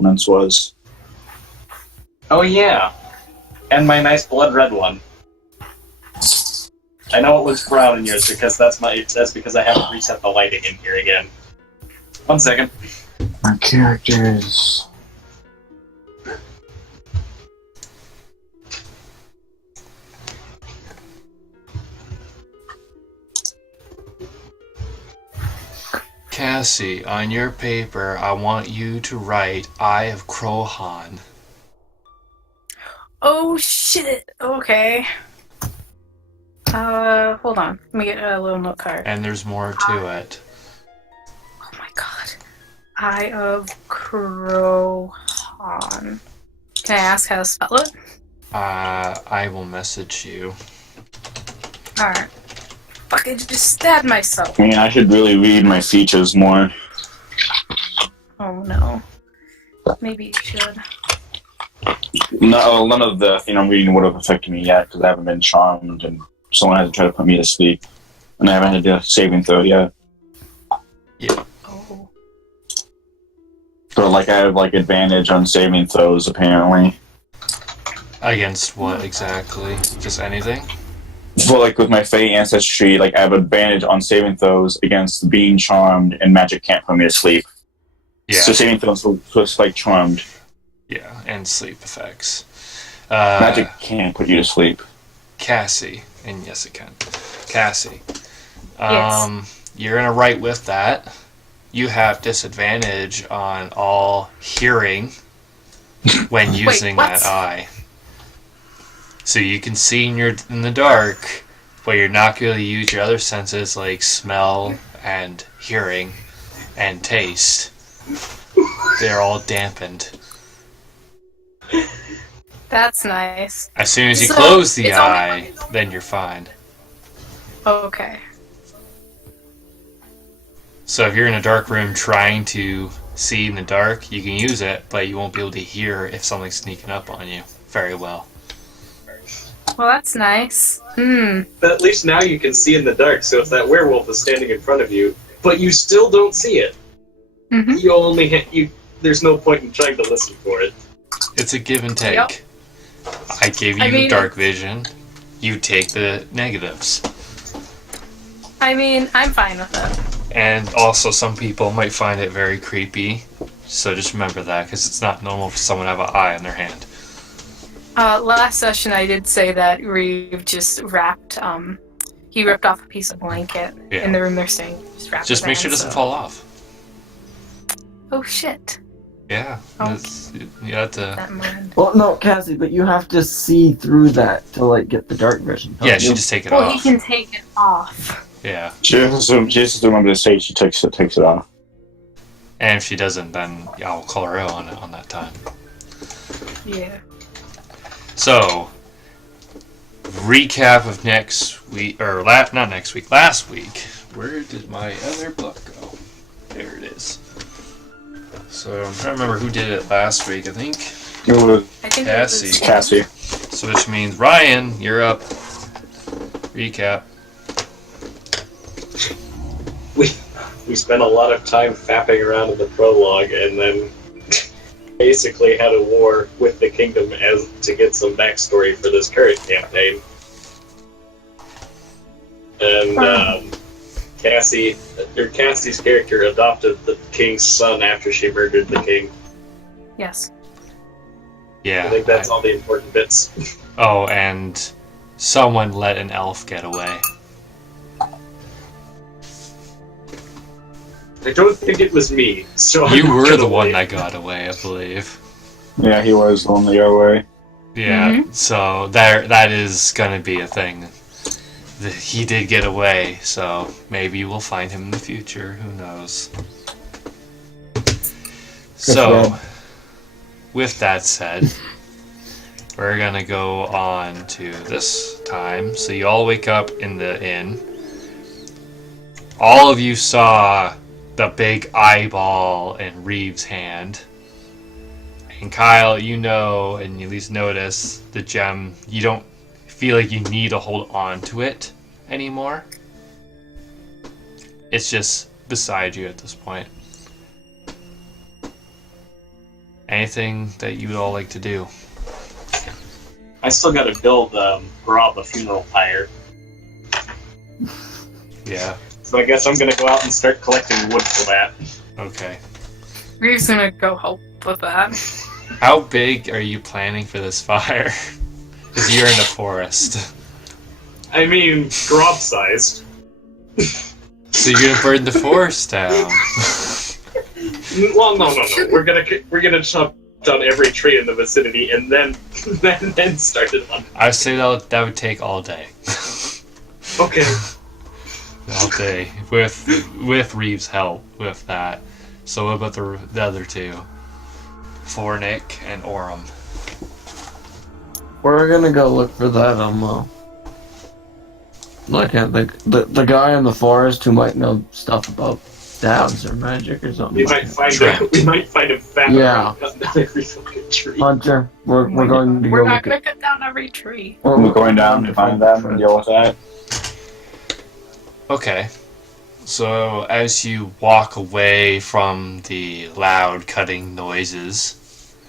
implements was. Oh yeah, and my nice blood red one. I know it looks brown in yours because that's because I haven't reset the lighting in here again. 1 second. My characters. Cassie, on your paper, I want you to write Eye of Crohan. Oh shit. Okay. Hold on. Let me get a little note card. And there's more to it. Oh my god. Eye of Crohan. Can I ask how to spell it? I will message you. Alright. Fucking just stabbed myself. I mean, I should really read my features more. Oh no. Maybe you should. No, none of the thing I'm reading would have affected me yet because I haven't been charmed and someone hasn't tried to put me to sleep. And I haven't had a saving throw yet. Yeah. Oh. So, like, I have, like, advantage on saving throws, apparently. Against what exactly? Just anything? So, like, with my Fey ancestry, like, I have advantage on saving throws against being charmed, and magic can't put me to sleep. Yeah. So saving throws was, like, charmed. Yeah, and sleep effects. Magic can't put you to sleep. Cassie, and yes it can. Cassie. Yes. You're gonna write with that. You have disadvantage on all hearing when using what? that eye. So you can see in the dark, but you're not going to use your other senses like smell and hearing and taste. They're all dampened. That's nice. As soon as you So, close the it's eye, then you're fine. Okay. So if you're in a dark room trying to see in the dark, you can use it, but you won't be able to hear if something's sneaking up on you very well. Well, that's nice. But at least now you can see in the dark, so if that werewolf is standing in front of you, but you still don't see it, Mm-hmm. you only there's no point in trying to listen for it. It's a give and take. Yep. I gave you I mean, dark vision. You take the negatives. I mean, I'm fine with it. And also some people might find it very creepy. So just remember that, because it's not normal for someone to have an eye on their hand. Last session I did say that Reeve just wrapped, he ripped off a piece of blanket in the room they're staying. Just make sure it doesn't fall off. Oh shit. Yeah. Oh. You have to... That mind. Well, no, Cassie, but you have to see through that to, like, get the dark vision. Yeah, she just take it Well, off. he can take it off. Yeah. She has to remember to say she takes it off. And if she doesn't, then I'll call her out on it on that time. Yeah. So, recap of next week, or not next week, last week. Where did my other book go? There it is. So, I'm trying to remember who did it last week. I think It was I think Cassie. It was Cassie. so, which means Ryan, you're up. Recap. We spent a lot of time fapping around in the prologue, and then basically had a war with the kingdom as to get some backstory for this current campaign. And Cassie's character adopted the king's son after she murdered the king. Yes. Yeah. I think that's all the important bits. Oh, and someone let an elf get away. I don't think it was me. So You I'm were gonna the one wait. that got away, I believe. Yeah, he was the one that got away. Yeah, so that is gonna be a thing. He did get away, so maybe we'll find him in the future. Who knows? So, with that said, we're gonna go on to this time. So you all wake up in the inn. All of you saw the big eyeball in Reeve's hand. And Kyle, you know, and you at least notice the gem. You don't feel like you need to hold on to it anymore. It's just beside you at this point. Anything that you would all like to do? I still got to build Rob a funeral pyre. Yeah. So I guess I'm gonna go out and start collecting wood for that. Okay. Reeve's gonna go help with that. How big are you planning for this fire? Because you're in the forest. I mean, Grob-sized. So you're gonna burn the forest down. Well, no. We're gonna chop down every tree in the vicinity and then start it on. I would say that would take all day. Okay. All day with Reeve's help with that. So what about the other two? Fornek and Orym. We're gonna go look for that, I can't think. The guy in the forest who might know stuff about stabs or magic or something. We might find him fat Yeah. cutting down every fucking tree. Hunter, we're going to We're go not look gonna at... cut down every tree. We're going down to find them and deal with that. Okay. So as you walk away from the loud cutting noises,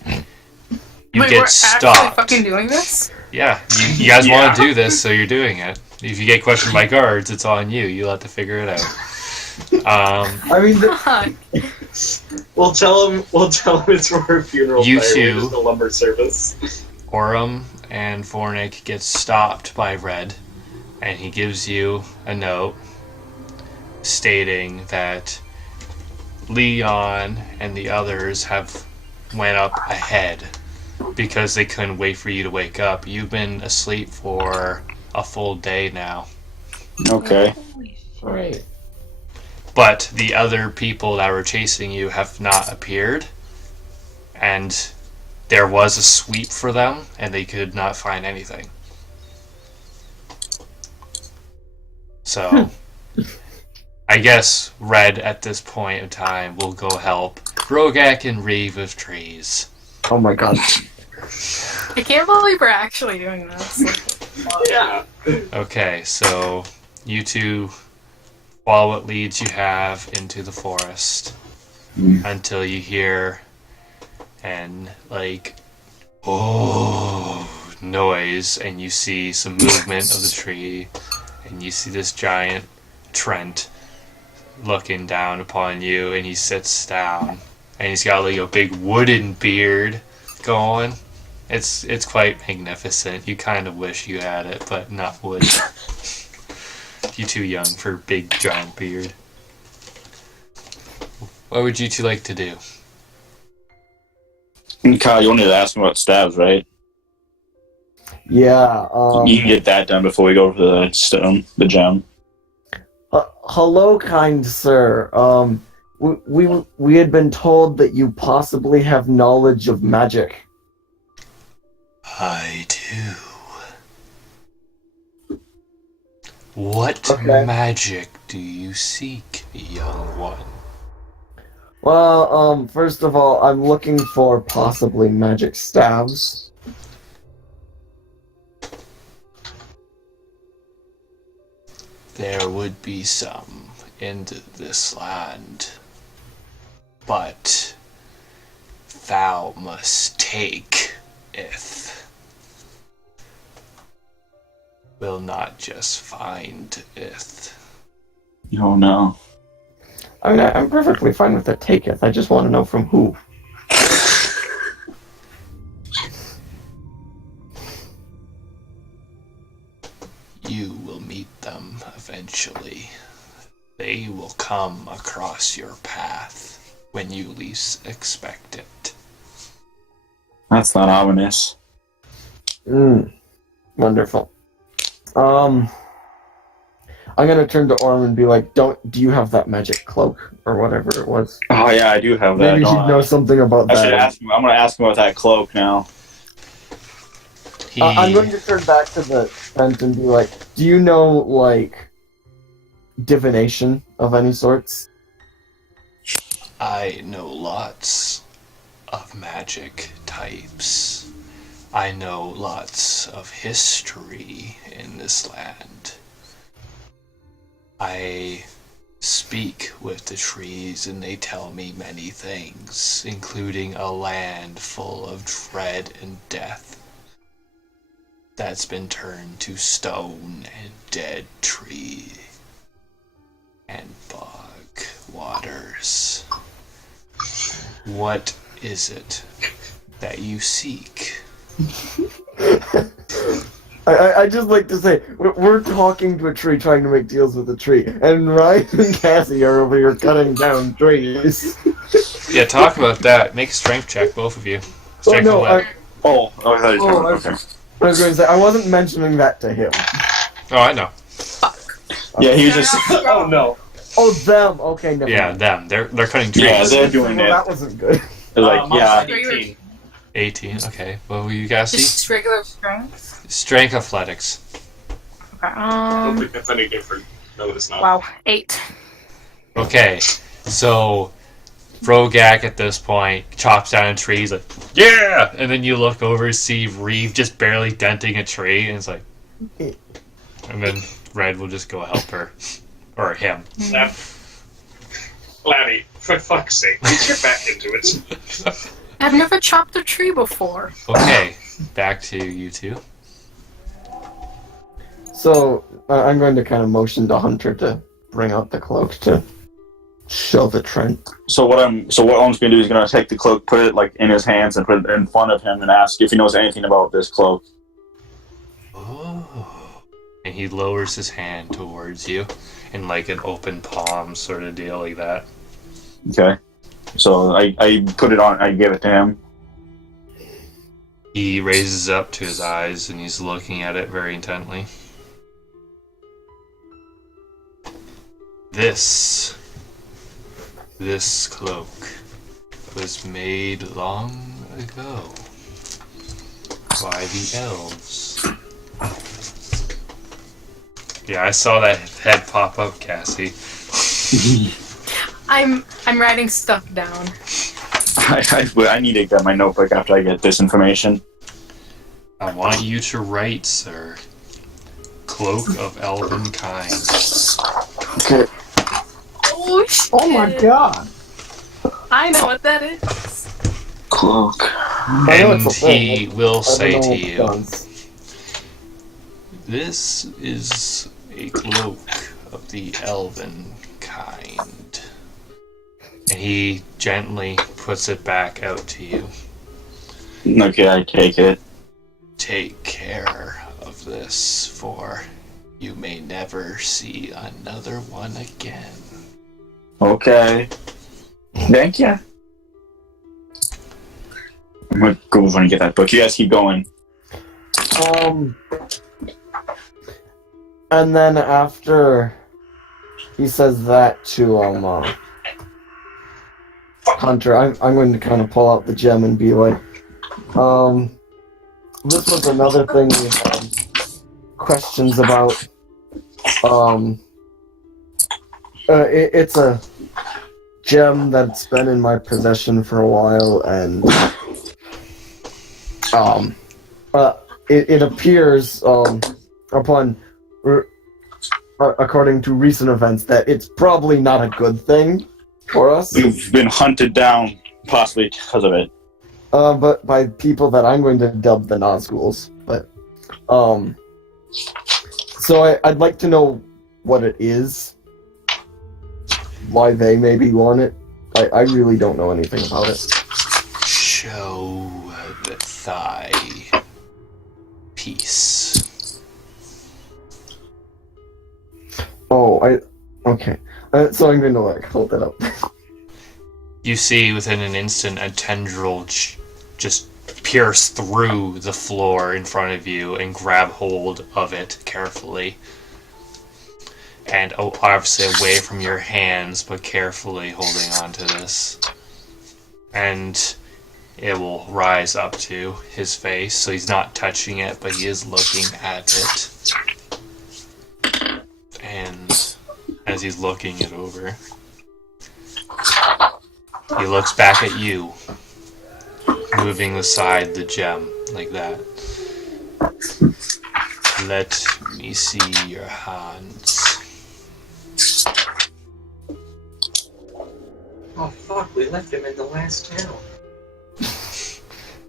you Wait, get we're stopped. actually fucking doing this? Yeah, you guys Yeah. want to do this, so you're doing it. If you get questioned by guards, it's on you. You'll have to figure it out. I mean, God. We'll tell him it's for a funeral You pyre. two. We're just a lumber service. Orym and Fornek get stopped by Red, and he gives you a note stating that Leon and the others have went up ahead because they couldn't wait for you to wake up. You've been asleep for a full day now. Okay. right. But the other people that were chasing you have not appeared, and there was a sweep for them, and they could not find anything. So, I guess Red at this point in time will go help Vrogak and Reeve with trees. Oh my god. I can't believe we're actually doing this. Yeah. Okay, so you two follow what leads you have into the forest until you hear an noise, and you see some movement of the tree, and you see this giant Trent looking down upon you, and he sits down, and he's got like a big wooden beard going. It's quite magnificent. You kind of wish you had it, but not wood. You're too young for a big giant beard. What would you two like to do? Kyle, you wanted to ask me about stabs, right? Yeah, You can get that done before we go for the stone, the gem. hello, kind sir. We had been told that you possibly have knowledge of magic. I do. What Okay. magic do you seek, young one? Well, first of all, I'm looking for possibly magic stabs. There would be some in this land, but thou must take it. Will not just find it. Oh no. I mean, I'm perfectly fine with the taketh. I just want to know from who. You will meet them eventually. They will come across your path when you least expect it. That's not ominous. Wonderful. I'm gonna turn to Orym and be like, do you have that magic cloak or whatever it was? Oh yeah, I do have that. Maybe he'd don't I? know something about I should that. ask him. I'm gonna ask him about that cloak now. I'm going to turn back to the tent and be like, do you know, like, divination of any sorts? I know lots of magic types. I know lots of history in this land. I speak with the trees and they tell me many things, including a land full of dread and death that's been turned to stone and dead tree and bog waters. What is it that you seek? I just like to say, we're talking to a tree, trying to make deals with a tree, and Ryan and Cassie are over here cutting down trees. Yeah, talk about that. Make a strength check, both of you. Oh, Strength no, of I was okay. I was going to say, I wasn't mentioning that to him. Oh, I know. Yeah, he was just. Oh no. Oh, them. Okay, never Yeah, mind. them. They're cutting trees. Yeah, they're doing Well, it. that wasn't good. Like, Mom yeah. said 18. 18. Okay. What were you guys see? Just regular strength. Strength athletics. Okay. I don't think that's any different. No, it's not. Wow, 8. Okay. So, Vrogak at this point chops down a tree. He's like, yeah! And then you look over, see Reeve just barely denting a tree, and it's like, and then Red will just go help her. Or him. Laddie, for fuck's sake, get your back into it. I've never chopped a tree before. Okay. Back to you two. So, I'm going to kind of motion to Hunter to bring out the cloak to show the Trent. So what Orym's gonna do is gonna take the cloak, put it like in his hands, and put it in front of him, and ask if he knows anything about this cloak. Oh. And he lowers his hand towards you in like an open palm sort of deal like that. Okay. So I put it on. I give it to him. He raises up to his eyes and he's looking at it very intently. This cloak was made long ago by the elves. Yeah, I saw that head pop up, Cassie. I'm writing stuff down. I need to get my notebook after I get this information. I want you to write, sir. Cloak of elven kind. Okay. Oh shit! Oh my god. I know what that is. Cloak. I know And it's a thing. he will I say don't know to what it you, does. this is a cloak of the elven kind. And he gently puts it back out to you. Okay, I take it. Take care of this, for you may never see another one again. Okay. Thank you. I'm gonna go over and get that book. You guys keep going. And then after he says that to Hunter, I'm going to kind of pull out the gem and be like, this was another thing we had questions about. It's a gem that's been in my possession for a while, and it appears according to recent events that it's probably not a good thing for us. You've been hunted down, possibly because of it. But by people that I'm going to dub the Nazguls. But so I'd like to know what it is, why they maybe want it. I really don't know anything about it. Show the thigh piece. Oh, okay. So I'm going to hold it up. You see within an instant a tendril just pierce through the floor in front of you and grab hold of it carefully. And obviously away from your hands, but carefully holding on to this. And it will rise up to his face, so he's not touching it, but he is looking at it. And as he's looking it over, he looks back at you, moving aside the gem like that. Let me see your hands. fuck, we left him in the last town.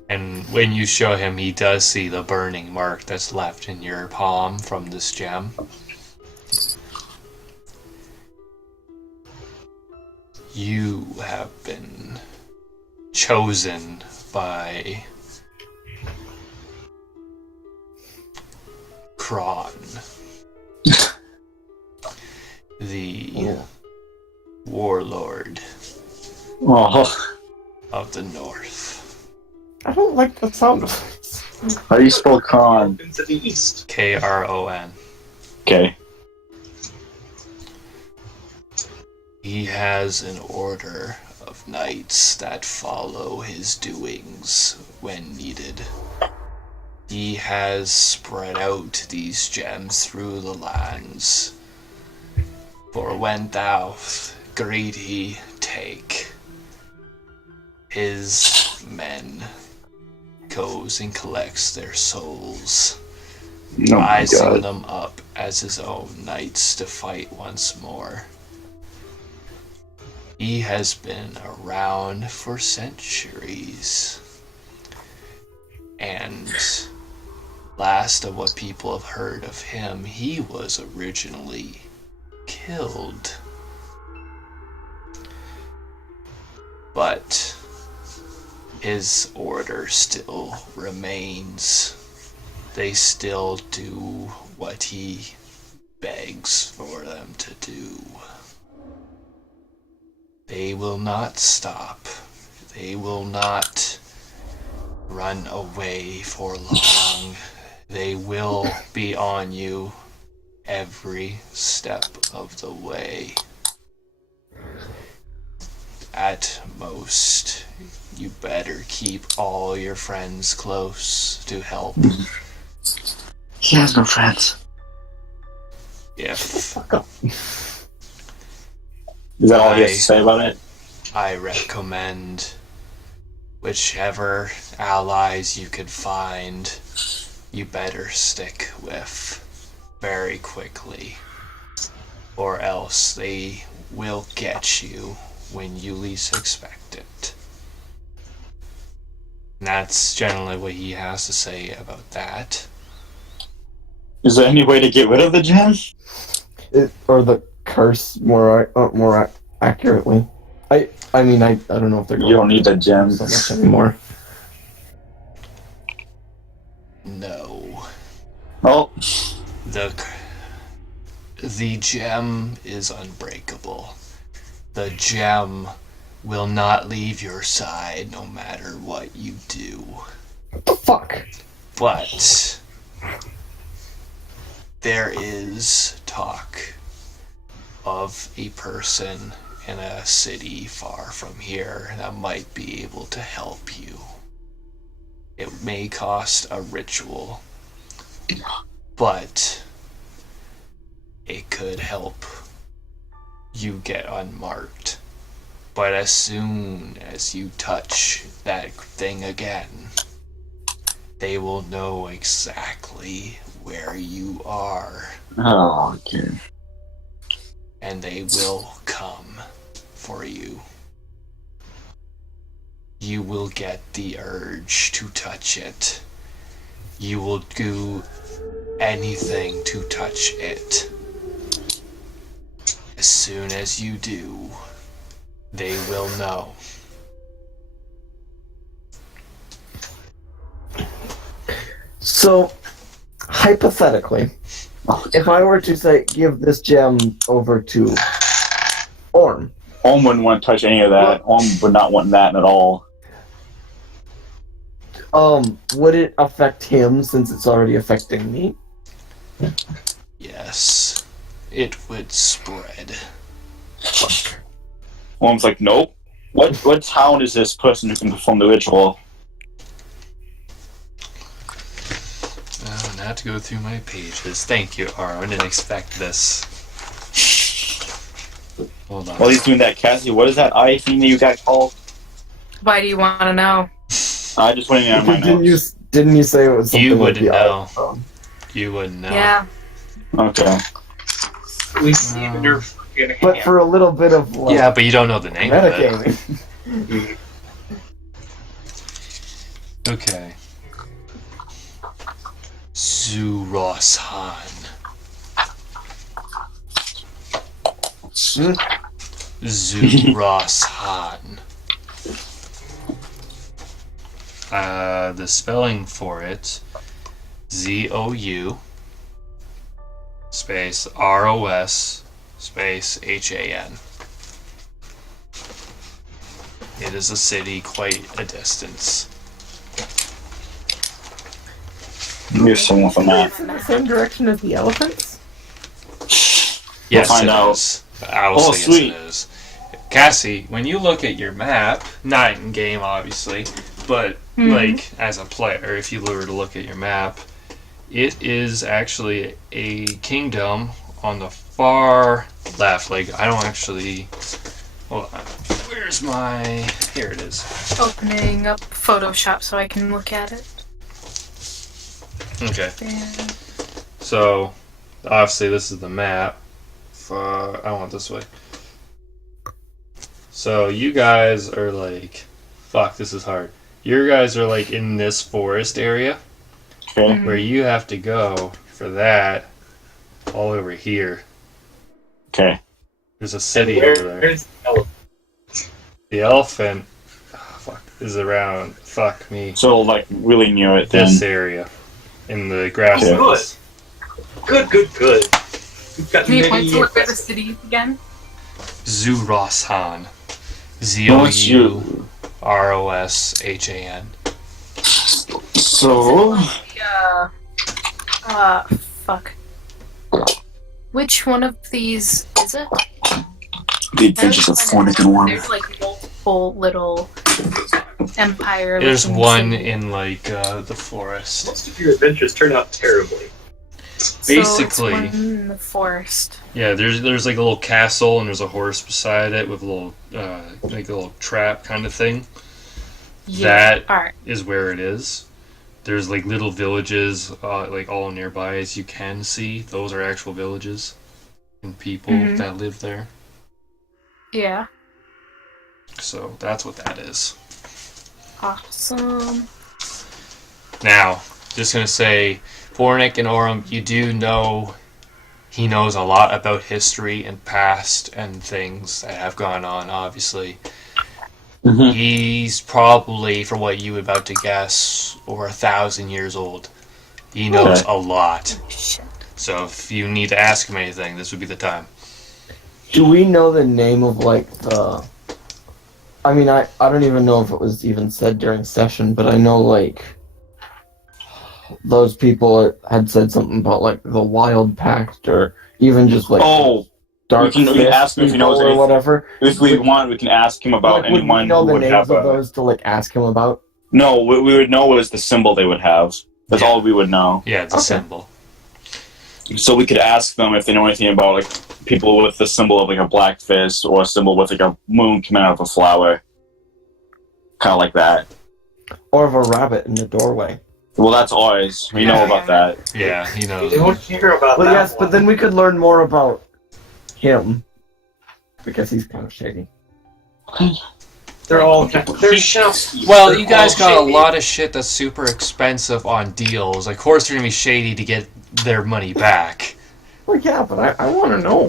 And when you show him, he does see the burning mark that's left in your palm from this gem. You have been chosen by Kron, the warlord of the north. I don't like the sound effects. How do you spell Kron? To the east. Kron. Okay. He has an order of knights that follow his doings when needed. He has spread out these gems through the lands. For when thou greedy take, his men goes and collects their souls, Oh my rising God. them up as his own knights to fight once more. He has been around for centuries. And last of what people have heard of him, he was originally killed. But his order still remains. They still do what he begs for them to do. They will not stop. They will not run away for long. They will be on you every step of the way. At most, you better keep all your friends close to help. He has no friends. If Is that all he has to say about it? I recommend whichever allies you could find, you better stick with very quickly, or else they will get you when you least expect it. And that's generally what he has to say about that. Is there any way to get rid of the gem? Or the curse more accurately. I mean, I don't know if they're You don't need the gem. so much anymore. No. Oh, The gem is unbreakable. The gem will not leave your side no matter what you do. What the fuck? But there is talk of a person in a city far from here that might be able to help you. It may cost a ritual, but it could help you get unmarked. But as soon as you touch that thing again, they will know exactly where you are, oh, okay. and they will come for you. You will get the urge to touch it. You will do anything to touch it. As soon as you do, they will know. So, hypothetically, if I were to say give this gem over to Orym, Orym wouldn't want to touch any of that. Orym would not want that at all. would it affect him since it's already affecting me? Yes, it would spread. Orym's like, nope. What town is this person who can perform the ritual? Oh, now to go through my pages. Thank you, Ara. I didn't expect this. Hold on. While he's doing that, Cassie, what is that eye thing that you got called? Why do you want to know? I just went in on my notes. Didn't you say it was something You like wouldn't the know. eye? You wouldn't know. Yeah. Okay. We see it in her but for a little bit of like, Yeah, but you don't know the name of it. metagaming. Okay. Zuroshan. Hmm? Zuroshan. The spelling for it, Z-O-U space R-O-S space H-A-N. It is a city quite a distance. You're someone from that. It's in the same direction as the elephants. Yes, find it out. is. Obviously, yes, sweet. it is. Cassie, when you look at your map, not in game, obviously, but like as a player, if you were to look at your map, it is actually a kingdom on the far left. Like, I don't actually. Hold on. Where's my. Here it is. Opening up Photoshop so I can look at it. Okay. And So, obviously, this is the map. I want this way. So, you guys are like. Fuck, this is hard. You guys are like in this forest area Okay. where you have to go for that all over here. Okay. There's a city over there. Where's the elephant? The elephant is around, fuck me, So, like, really near it then. this area in the grasslands. Good. We've got can you point many. to where the city is again? Zuroshan. Once you- Zuroshan. So, Fuck. Which one of these is it? the adventures of Fornek and Orym. There's like multiple little empire. There's looking one cities. in like the forest. Most of your adventures turn out terribly. So Basically, it's one in the forest. yeah. There's like a little castle and there's a horse beside it with a little like a little trap kind of thing. Yeah. That Alright. is where it is. There's like little villages like all nearby as you can see. Those are actual villages and people Mhm. that live there. Yeah. So that's what that is. Awesome. Now, just gonna say, Fornek and Orym, you do know he knows a lot about history and past and things that have gone on, obviously. Mhm. He's probably, for what you were about to guess, over 1,000 years old. He knows a lot. Shit. So if you need to ask him anything, this would be the time. Do we know the name of like the? I mean, I don't even know if it was even said during session, but I know like those people had said something about like the wild pact or even just like Oh, dark we can Fist ask him if he people knows or anything. whatever. if we want, we can ask him about Like, would we anyone know who the would names have of a... those to like ask him about? No, what we would know is the symbol they would have. That's Yeah. all we would know. Yeah, it's a Okay. symbol. So we could ask them if they know anything about like people with the symbol of like a black fist or a symbol with like a moon coming out of a flower. Kind of like that. Or of a rabbit in the doorway? Well, that's ours. We know about that. Yeah, he knows. You don't hear about Well, that yes, one. but then we could learn more about him because he's kind of shady. They're all they're shopkeepers. Well, They're you guys all got a shady. lot of shit that's super expensive on deals. Of course, they're gonna be shady to get their money back. Well, yeah, but I want to know.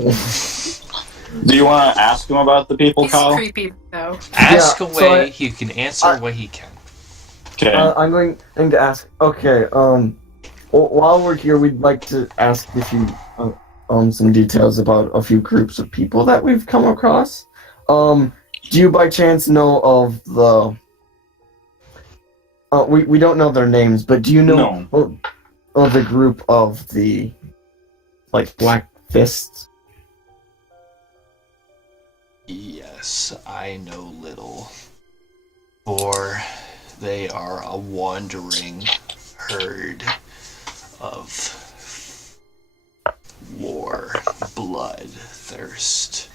Do you want to ask him about the people, He's Kyle? creepy though. Ask Yeah, away. so He can answer what he can. Okay. I'm going to ask. Okay, while we're here, we'd like to ask if you some details about a few groups of people that we've come across. Do you by chance know of the? We don't know their names, but do you know of the group of the like Black Fists? Yes, I know little. For they are a wandering herd of war, blood, thirst.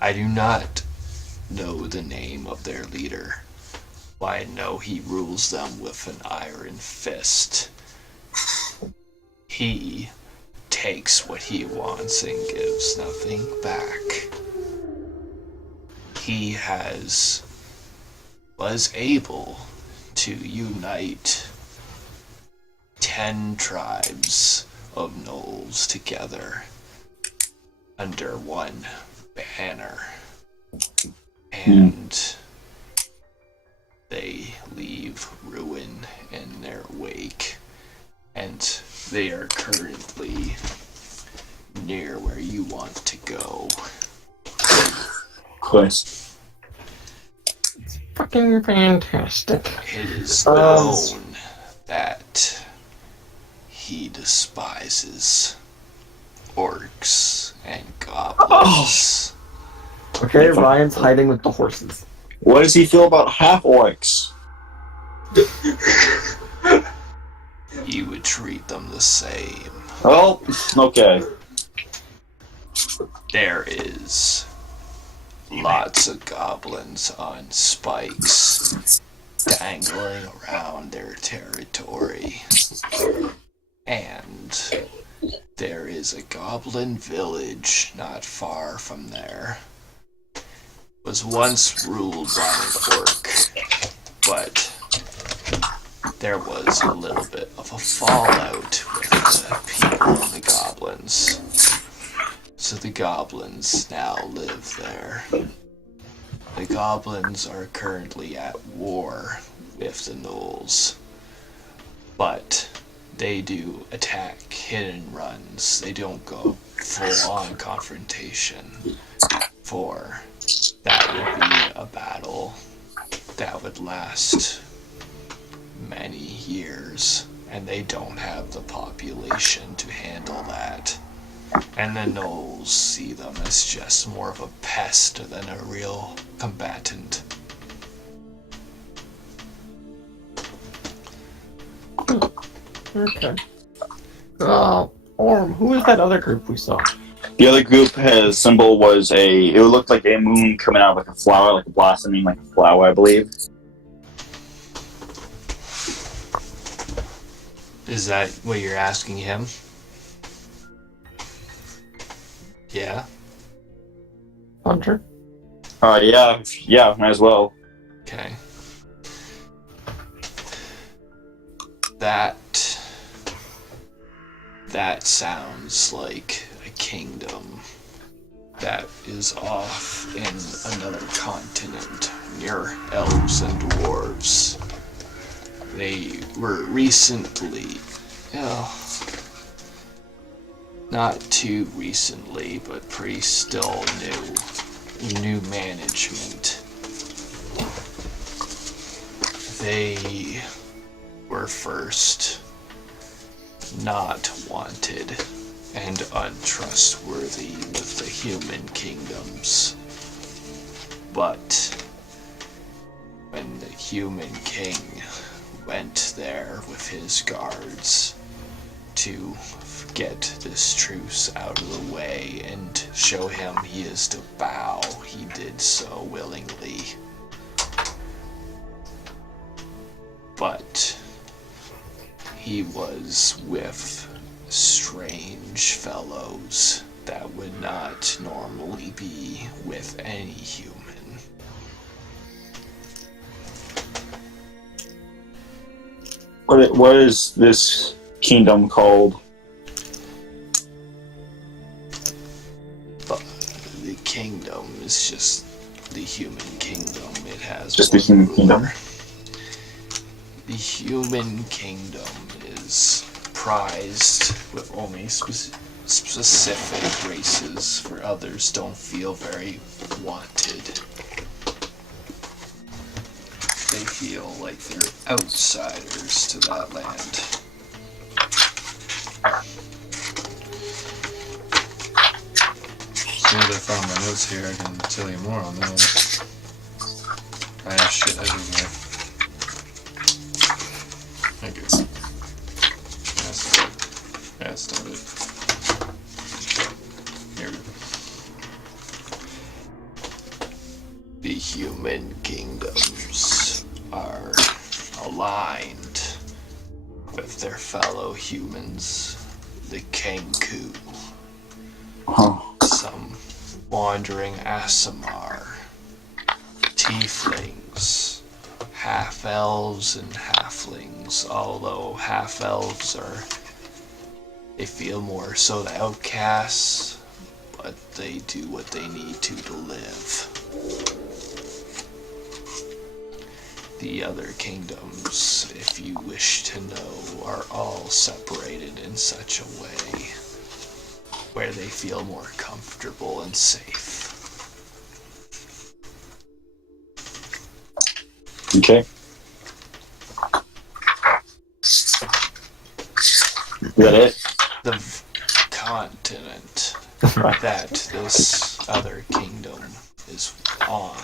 I do not know the name of their leader. I know he rules them with an iron fist. He takes what he wants and gives nothing back. He was able to unite 10 tribes of gnolls together under one banner. And they leave ruin in their wake. And they are currently near where you want to go. Quest. Fucking fantastic. It is known that he despises orcs and goblins. Okay, Ryan's hiding with the horses. What does he feel about half orcs? He would treat them the same. Well, okay. There is lots of goblins on spikes dangling around their territory. And there is a goblin village not far from there. It was once ruled by an orc, but there was a little bit of a fallout with the people and the goblins. So the goblins now live there. The goblins are currently at war with the gnolls, but they do attack hidden runs. They don't go full-on confrontation, for that would be a battle that would last many years, and they don't have the population to handle that. And the gnolls see them as just more of a pest than a real combatant. Okay. Orym, who was that other group we saw? The other group, his symbol was it looked like a moon coming out of like a flower, like a blossoming like a flower, I believe. Is that what you're asking him? Yeah? Hunter? Yeah, might as well. Okay. That sounds like a kingdom that is off in another continent near elves and dwarves. They were recently, not too recently, but pretty still new management. They were first not wanted and untrustworthy with the human kingdoms. But when the human king went there with his guards to get this truce out of the way and show him he is to bow, he did so willingly. But he was with strange fellows that would not normally be with any human. What is this kingdom called? The kingdom is just the human kingdom. It has just the human kingdom. The human kingdom is prized with only specific races, for others don't feel very wanted. They feel like they're outsiders to that land. As soon as I found my notes here, I can tell you more on that. I have shit everywhere. Thank you. That's not it. Here we go. The human kingdoms are aligned with their fellow humans the Kenku, Oh. some wandering Asimar, tieflings, half-elves and halflings, although half-elves they feel more so the outcasts, but they do what they need to live. The other kingdoms, if you wish to know, are all separated in such a way where they feel more comfortable and safe. Okay. Is that it? The continent that this other kingdom is on,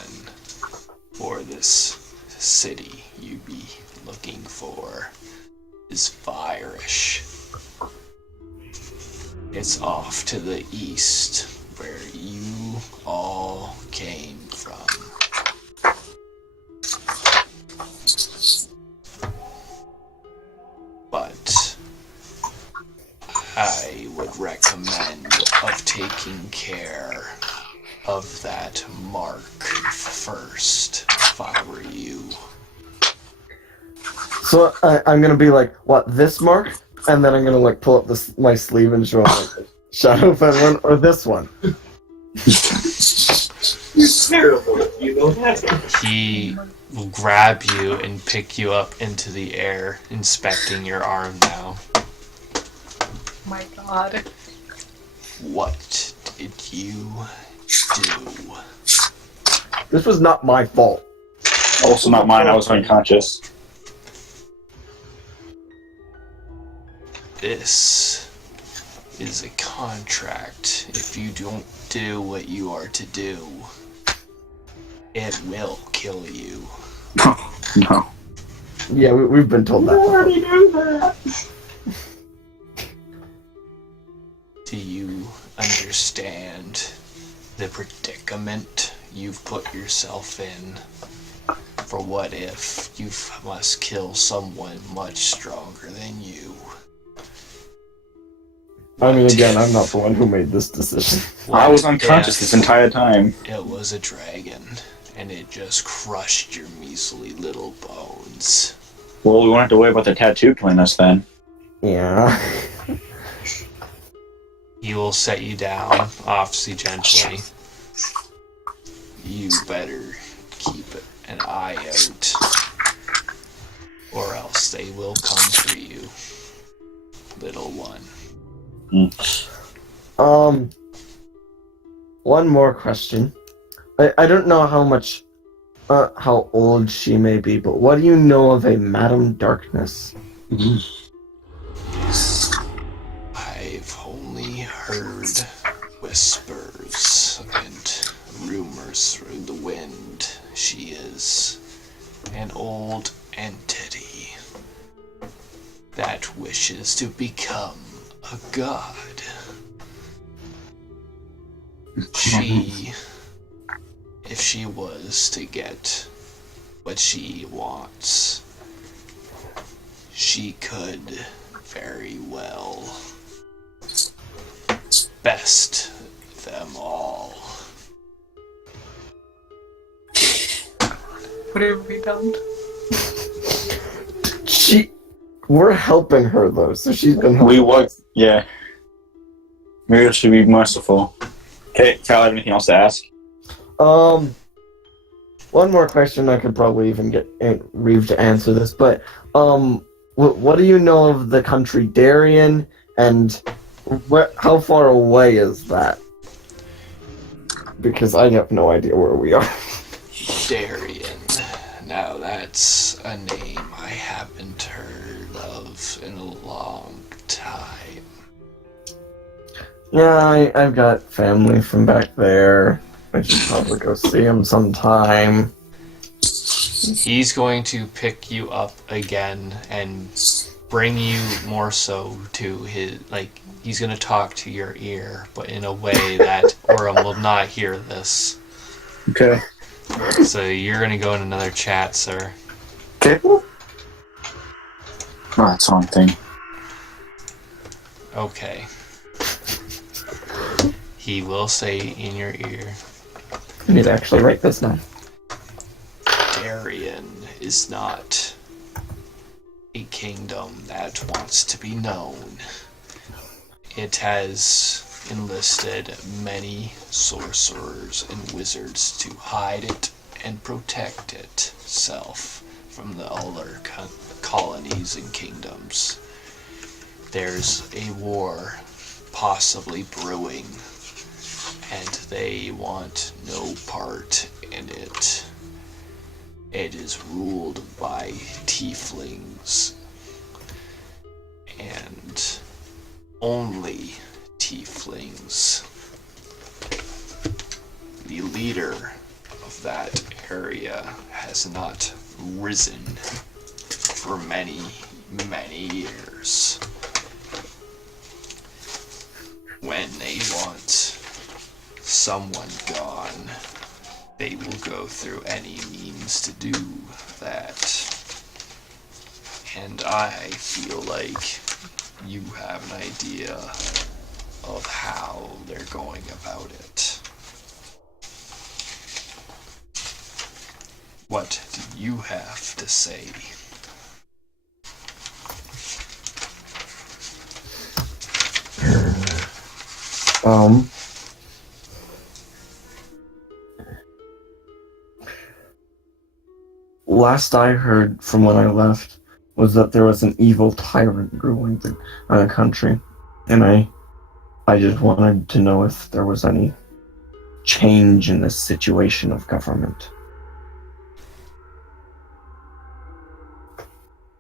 or this city you be looking for, is Virish. It's off to the east, where you all came from. But I would recommend of taking care of that mark first, if I were you. So I'm gonna be like, what, this mark? And then I'm gonna like pull up my sleeve and show him like, Shadowfen one or this one. You're terrible. You know that. He will grab you and pick you up into the air, inspecting your arm now. My God. What did you do? This was not my fault. Also not mine. I was unconscious. This is a contract. If you don't do what you are to do, it will kill you. No. Yeah, we've been told that. You already knew that. Do you understand the predicament you've put yourself in? For what if you must kill someone much stronger than you? I mean, What again, if I'm not the one who made this decision. I was what unconscious if this entire time. It was a dragon, and it just crushed your measly little bones. Well, we won't have to worry about the tattoo killing us then. Yeah. He will set you down, obviously gently. You better keep an eye out, or else they will come for you, little one. One more question. I don't know how old she may be, but what do you know of a Madam Darkness? I've only heard whispers and rumors through the wind. She is an old entity that wishes to become a god. If she was to get what she wants, she could very well best them all. What have we done? We're helping her though, so she's been helping. We work. Yeah. Maybe it should be merciful. Okay, Kyle, have anything else to ask? One more question. I could probably even get Reeve to answer this, but what do you know of the country Darien, and how far away is that? Because I have no idea where we are. Darien. Now that's a name I haven't heard of in a long time. Yeah, I've got family from back there. I should probably go see him sometime. He's going to pick you up again and bring you more so to his, like, he's going to talk to your ear, but in a way that Orym will not hear this. Okay. So you're going to go in another chat, sir. Okay. Oh, that's one thing. Okay. He will say in your ear, I need to actually write this down. Darien is not a kingdom that wants to be known. It has enlisted many sorcerers and wizards to hide it and protect itself from the other colonies and kingdoms. There's a war possibly brewing, and they want no part in it. It is ruled by tieflings, and only tieflings. The leader of that area has not risen for many, many years. When they want someone gone, they will go through any means to do that. And I feel like you have an idea of how they're going about it. What do you have to say? Last I heard from when I left was that there was an evil tyrant ruling the country, and I just wanted to know if there was any change in the situation of government.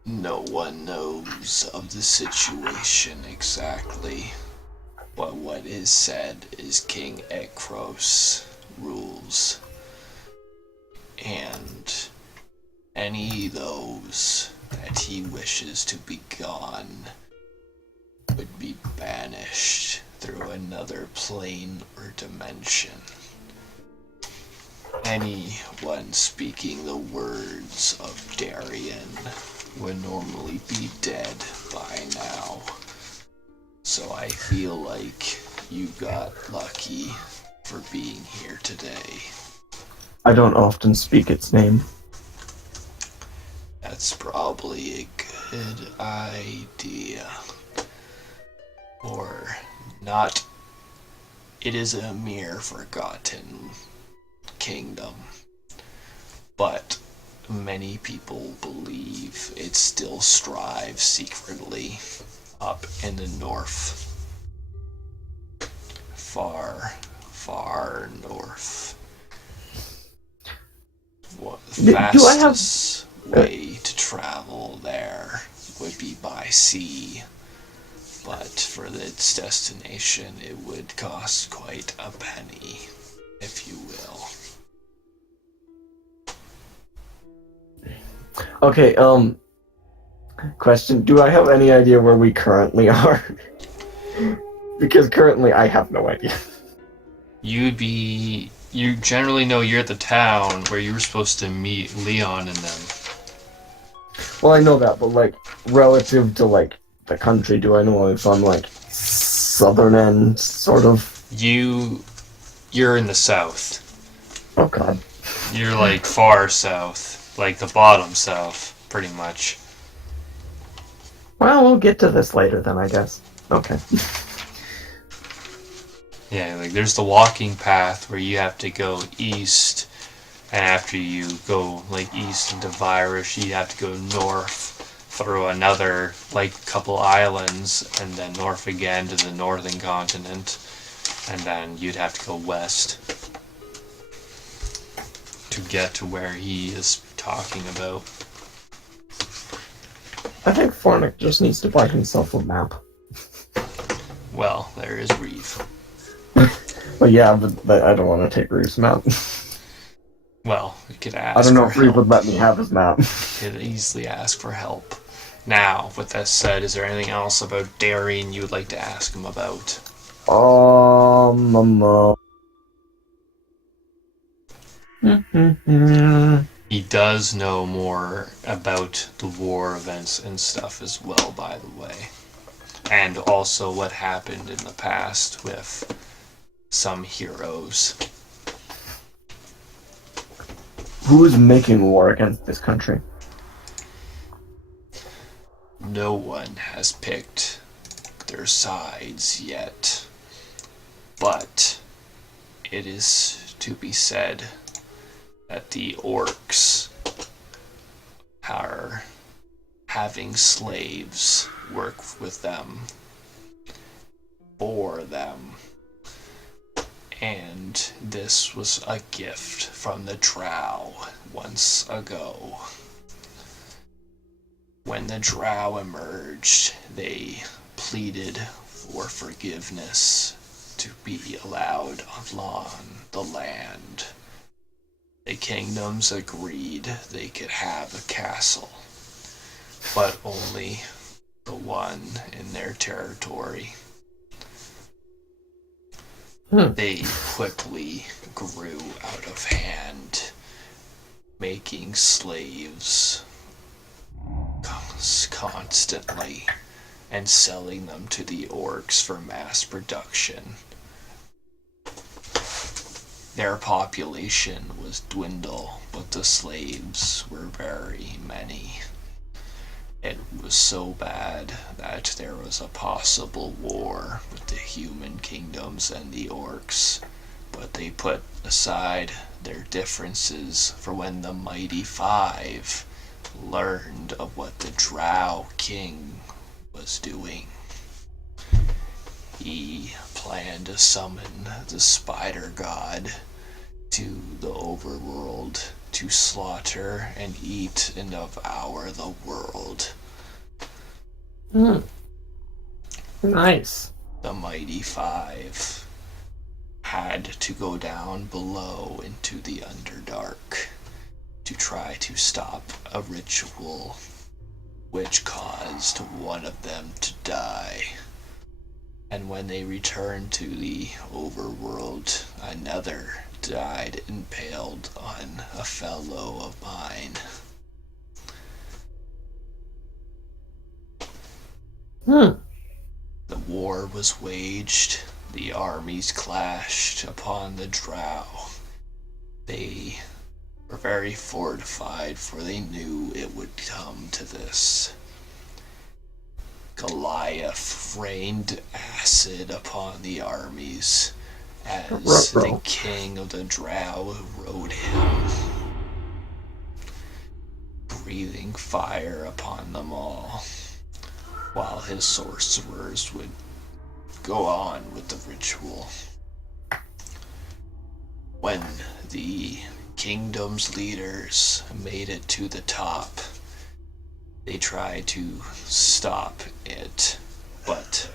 No one knows of the situation exactly, but what is said is King Ekros rules, and any of those that he wishes to be gone would be banished through another plane or dimension. Anyone speaking the words of Darien would normally be dead by now. So I feel like you got lucky for being here today. I don't often speak its name. That's probably a good idea. Or not. It is a mere forgotten kingdom. But many people believe it still strives secretly up in the north. Far, far north. The fastest way to travel there would be by sea, but for its destination it would cost quite a penny, if you will. Okay, question. Do I have any idea where we currently are? Because currently I have no idea. You generally know you're at the town where you were supposed to meet Leon and them. Well, I know that, but like, relative to like the country, do I know if I'm like southern end, sort of? You're in the south. Oh god. You're like far south, like the bottom south, pretty much. Well, we'll get to this later then, I guess. Okay. Yeah, like there's the walking path where you have to go east, and after you go like east into Virish, you have to go north through another like couple islands, and then north again to the northern continent, and then you'd have to go west to get to where he is talking about. I think Fornek just needs to buy himself a map. Well, there is Reeve. But yeah, but I don't want to take Reeve's map. Well, you could ask. I don't know for if Reeve help. would let me have his map. You could easily ask for help. Now, with that said, is there anything else about Darien you would like to ask him about? He does know more about the war events and stuff as well, by the way. and also what happened in the past with some heroes. Who is making war against this country? No one has picked their sides yet, but it is to be said that the orcs are having slaves work with them, for them, and this was a gift from the drow once ago. When the drow emerged, they pleaded for forgiveness to be allowed on the land. The kingdoms agreed they could have a castle, but only the one in their territory. They quickly grew out of hand, making slaves constantly and selling them to the orcs for mass production. Their population was dwindle, but the slaves were very many. It was so bad that there was a possible war with the human kingdoms and the orcs, but they put aside their differences for when the Mighty Five learned of what the Drow King was doing. He planned to summon the Spider God to the overworld to slaughter and eat and devour the world. Nice. The Mighty Five had to go down below into the Underdark to try to stop a ritual which caused one of them to die. And when they returned to the overworld, another died impaled on a fellow of mine. The war was waged, the armies clashed upon the drow. They were very fortified, for they knew it would come to this. Goliath rained acid upon the armies as the king of the drow rode him, breathing fire upon them all, while his sorcerers would go on with the ritual. When the kingdom's leaders made it to the top, they tried to stop it, but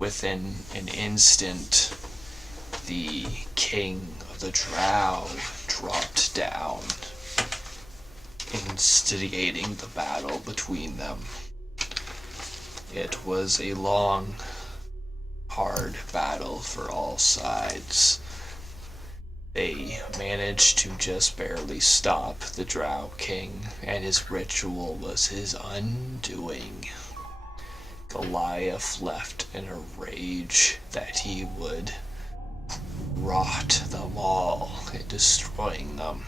within an instant, the king of the drow dropped down, instigating the battle between them. It was a long, hard battle for all sides. They managed to just barely stop the Drow King, and his ritual was his undoing. Goliath left in a rage that he would rot them all, destroying them.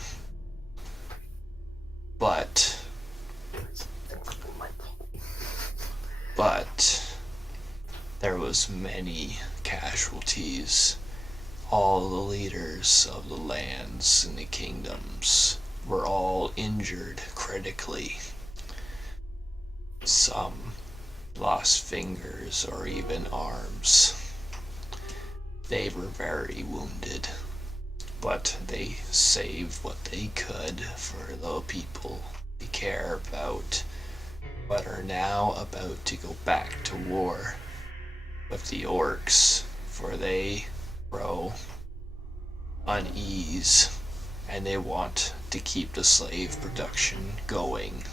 But there was many casualties. All the leaders of the lands and the kingdoms were all injured critically. Some lost fingers or even arms. They were very wounded, but they saved what they could for the people they care about, but are now about to go back to war with the orcs, for they grow unease and they want to keep the slave production going,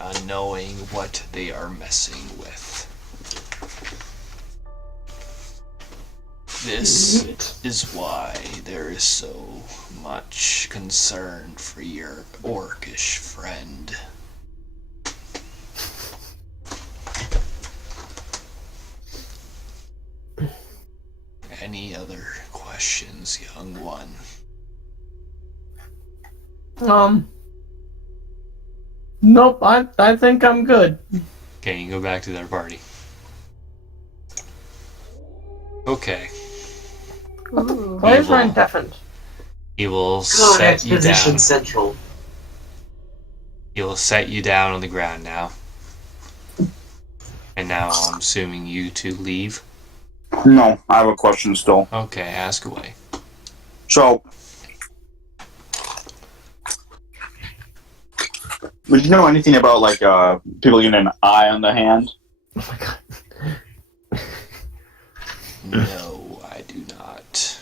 unknowing what they are messing with. This is why there is so much concern for your orcish friend. any other questions, young one? Nope, I think I'm good. Okay, you go back to their party. Okay. Ooh. Why is Evil. Ryan deafened? He will God, set you Exposition down. Central. He will set you down on the ground now. And now I'm assuming you two leave. No, I have a question still. Okay, ask away. So, would you know anything about like people getting an eye on the hand? Oh my god. No, I do not.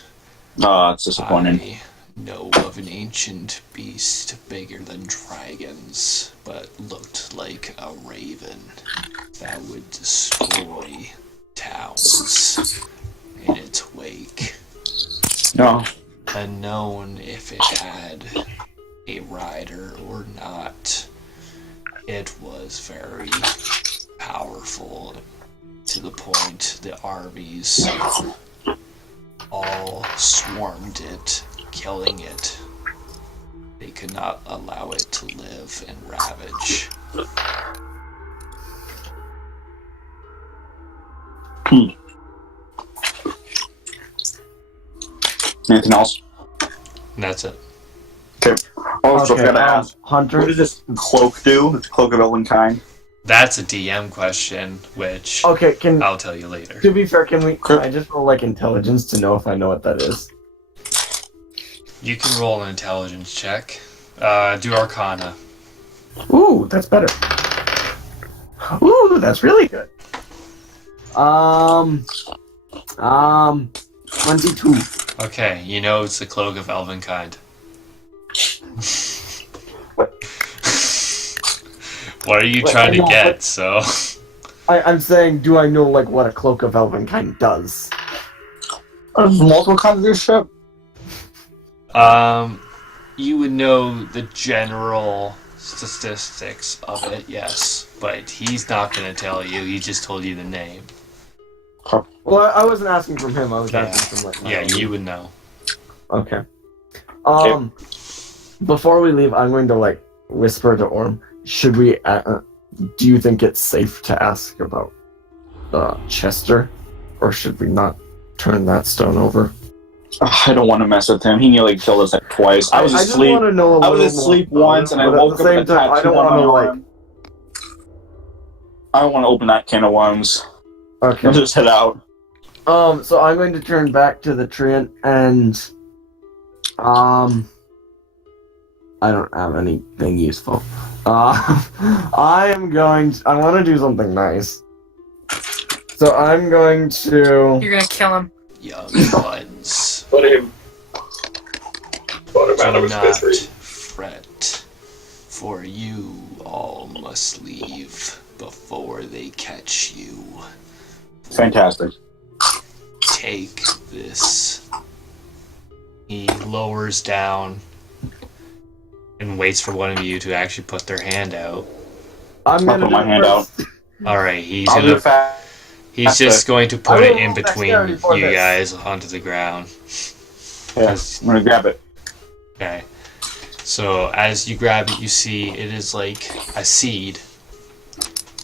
It's disappointing. I know of an ancient beast bigger than dragons, but looked like a raven that would destroy towns in its wake. No. Unknown if it had a rider or not. It was very powerful to the point the armies all swarmed it, killing it. They could not allow it to live and ravage. Anything else? And that's it. Also, I gotta ask, Hunter. what does this cloak do? This cloak of Elvenkind? That's a DM question, which Okay, I'll tell you later. to be fair, can I just roll like intelligence to know if I know what that is? You can roll an intelligence check. Do Arcana. Ooh, that's better. Ooh, that's really good. 22. Okay, you know it's the Cloak of Elvenkind. What are you Wait, trying to no, get, but- so... I'm saying, do I know like what a cloak of Elvenkind does? There's multiple kinds of this shit. You would know the general statistics of it, yes, but he's not going to tell you. He just told you the name. Well, I wasn't asking from him. I was Yeah. asking from like. my Yeah, own. you would know. Okay. Before we leave, I'm going to like whisper to Orym. Should we? Do you think it's safe to ask about Chester, or should we not turn that stone over? I don't want to mess with him. He nearly killed us like twice. I was I just asleep. want to know a I was little asleep more, once, and I but woke at the up same with a time, I tattoo don't on want my to like. arm. I don't want to open that can of worms. Okay. I'll just head out. So I'm going to turn back to the treant and I don't have anything useful. I want to do something nice. So I'm going to. You're gonna kill him. Young ones, Put him out of do his not misery. fret, for you all must leave before they catch you. Fantastic. Take this. He lowers down and waits for one of you to actually put their hand out. I'm I'll gonna put my do hand first. Alright, he's I'll do gonna... fast. He's just going to put I it will in roll between dexterity for you this. guys onto the ground. Yeah, I'm gonna grab it. Okay. So as you grab it, you see it is like a seed.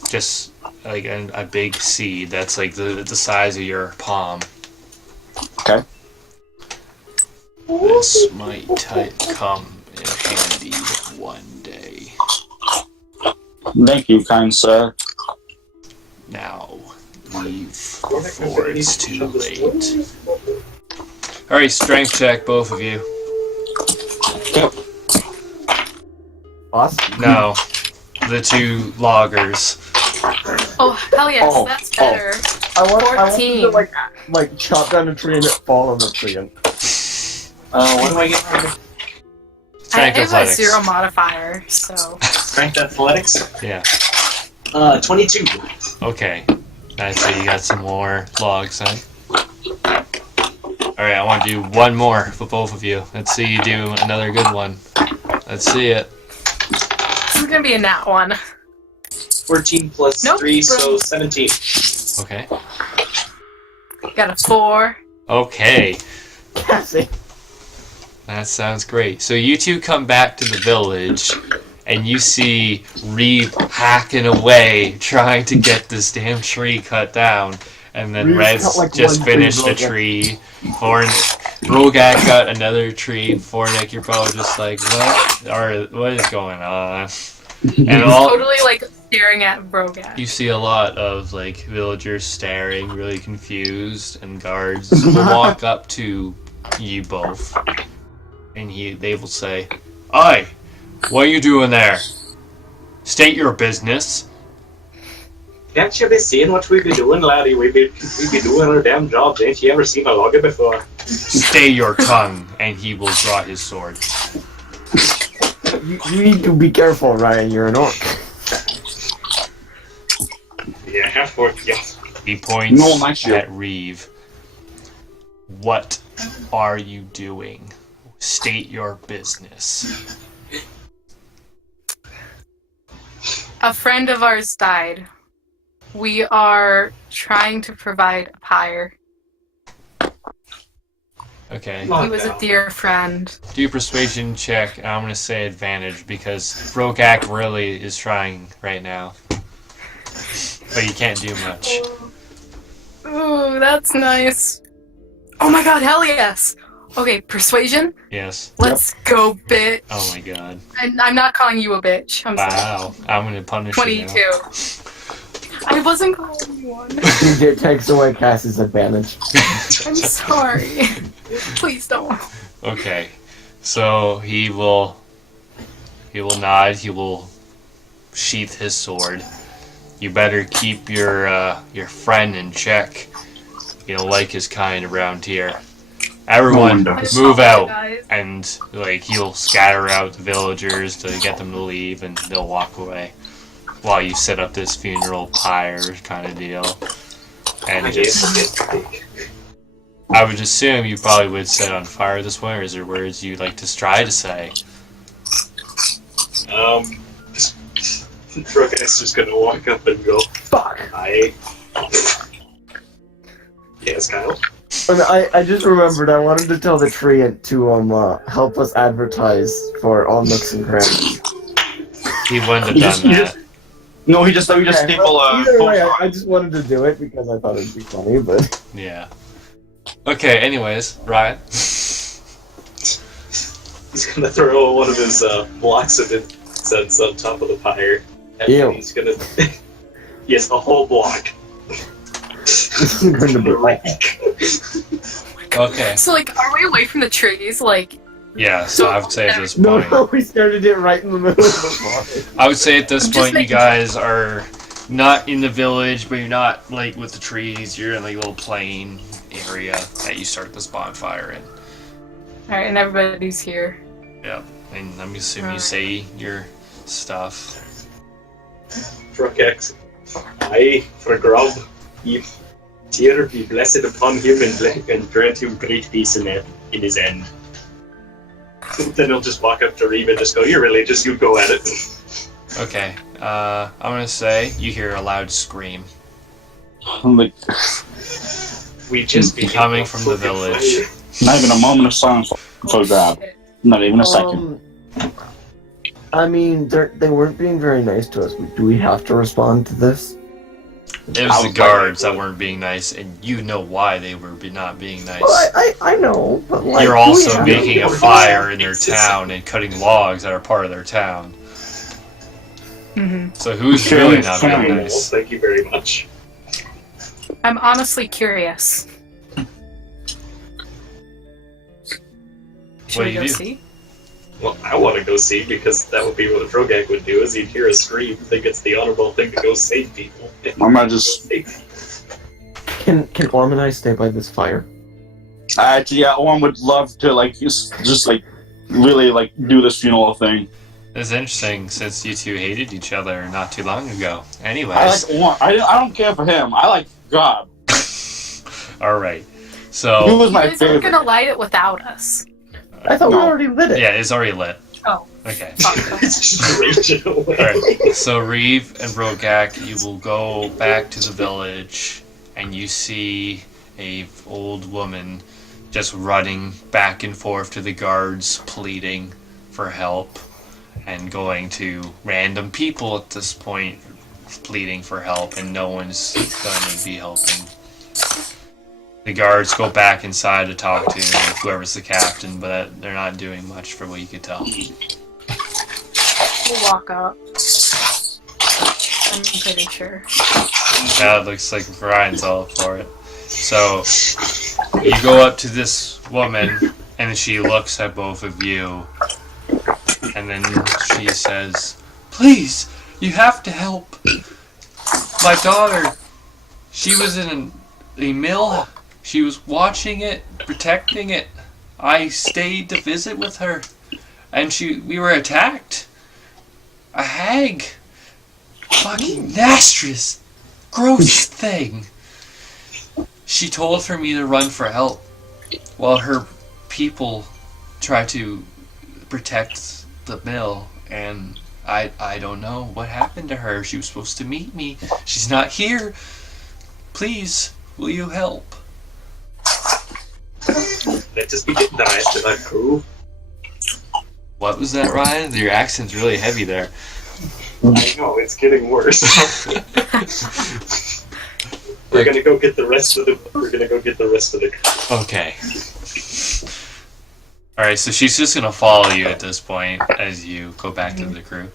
Just like a big seed that's like the size of your palm. Okay. This might come in handy one day. Thank you, kind sir. Now, leave before it's too late. Alright, strength check, both of you. Yep. Us? No. The two loggers. Oh hell yes, Oh, that's better. I want you 14. to like chop down a tree and it fall on the tree. And... What do I get? I Strength have a athletics. 0 modifier, so Strength athletics? Yeah. 22. Okay. Nice, so you got some more logs, huh? Alright, I want to do one more for both of you. Let's see you do another good one. Let's see it. this is gonna be a nat one. 14 plus Nope. 3, so 17. Okay. Got a 4, Okay. Cassie. That sounds great. So you two come back to the village, and you see Reeve hacking away, trying to get this damn tree cut down. And then Reeve's Red's got, like, just one tree finished a broken. tree. Vrogak got another tree. Fornek, you're probably just like, what is going on? And all Totally like staring at Vrogak. you see a lot of like villagers staring, really confused, and guards will walk up to you both, and they will say, "Oi, what are you doing there? State your business." Can't you be seeing what we be doing, laddie? We be doing our damn jobs. Ain't you ever seen a logger before? Stay your tongue, and he will draw his sword. You need to be careful, Ryan. You're an orc. Yeah, He points No, my shield. at Reeve. What are you doing? State your business. A friend of ours died. We are trying to provide a pyre. Okay. He was a dear friend. Do a persuasion check, and I'm going to say advantage, because Vrogak really is trying right now. But you can't do much. Ooh, that's nice. Oh my god, hell yes! Okay, persuasion? Yes. Let's go, bitch. Oh my god. And I'm not calling you a bitch. I'm sorry. Wow. I'm going to punish you 22. now. I wasn't calling you one. It takes away Cassie's advantage. I'm sorry. Please don't. Okay. So he will nod, he will sheath his sword. You better keep your friend in check. You don't like his kind around here. Everyone, No one does. move out. Guys. And like he'll scatter out the villagers to get them to leave, and they'll walk away while you set up this funeral pyre kind of deal. And just, I would assume you probably would set on fire this way, or is there words you'd like to try to say? Vrogak's just gonna walk up and go, Fuck. "Hi." Yes, Kyle. And I just remembered I wanted to tell the tree to help us advertise for all nooks and crannies. He wouldn't have You done just- you that. just- No, he just Okay, people. well, either way, I just wanted to do it because I thought it'd be funny, but Yeah. Okay, anyways, Ryan. He's gonna throw one of his blocks of incense on top of the pyre. And Ew. he's gonna... yes, a whole block. this is going to be like Okay. So, like, are we away from the trees? Like, Yeah, so I would say at this no, point. no, we started it right in the middle of the forest. I would say at this I'm just point you making- guys are not in the village, but you're not like with the trees. You're in like a little plain area that you start this bonfire in. alright, and everybody's here. Yep. And I'm assuming you say your stuff. Vrogak. Aye, for grub. Tear be blessed upon him and grant him great peace in his end. Then he'll just walk up to Reeve and just go, "You're religious, you go at it." Okay. I'm gonna say you hear a loud scream I'm like, We just be coming from the village. not even a moment of silence for grab. Not even a second. I mean, they weren't being very nice to us. Do we have to respond to this? It was the guards that weren't being nice, and you know why they were not being nice. Well, I know, but like, You're do we also have making a to- fire in their town and cutting logs that are part of their town. Mm-hmm. So who's Sure, really not fine. being Well, nice? thank you very much. I'm honestly curious. Should What we do go you do? see? Well, I want to go see, because that would be what a Vrogak would do, is he'd hear a scream, think it's the honorable thing to go save people. I'm gonna just. Can Orym and I stay by this fire? Yeah, Orym would love to like just like really like do this funeral thing. It's interesting since you two hated each other not too long ago. I like Anyways, Orym. I don't care for him. I like God. alright. He So, was You my guys aren't favorite. gonna light it without us. I thought we No. already lit it. yeah, it's already lit. Oh, Okay. fuck. It's just raging away. Alright, so Reeve and Vrogak, you will go back to the village, and you see a old woman just running back and forth to the guards, pleading for help, and going to random people at this point, pleading for help, and no one's going to be helping. The guards go back inside to talk to whoever's the captain, but they're not doing much for what you could tell. We'll walk up. I'm pretty sure. That looks like Ryan's all for it. So, you go up to this woman, and she looks at both of you, and then she says, "Please, you have to help. My daughter, she was in a mill. She was watching it, protecting it. I stayed to visit with her, and we were attacked. A hag. Fucking nastrous, gross thing. She told for me to run for help, while her people try to protect the mill, and I don't know what happened to her. She was supposed to meet me. She's not here. Please, will you help?" Let us be nice to that crew. What was that, Ryan? Your accent's really heavy there. I know, it's getting worse. We're gonna go get the rest of the crew. Okay. Alright, so she's just gonna follow you at this point as you go back to the crew.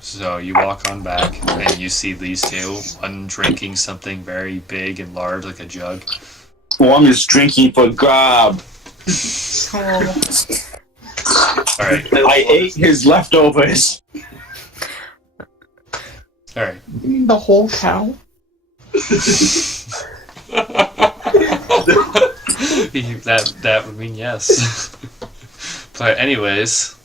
So you walk on back, and you see these two, one drinking something very big and large, like a jug. One is drinking for grub. Alright, I ate his leftovers. alright. The whole cow? That would mean yes. But anyways...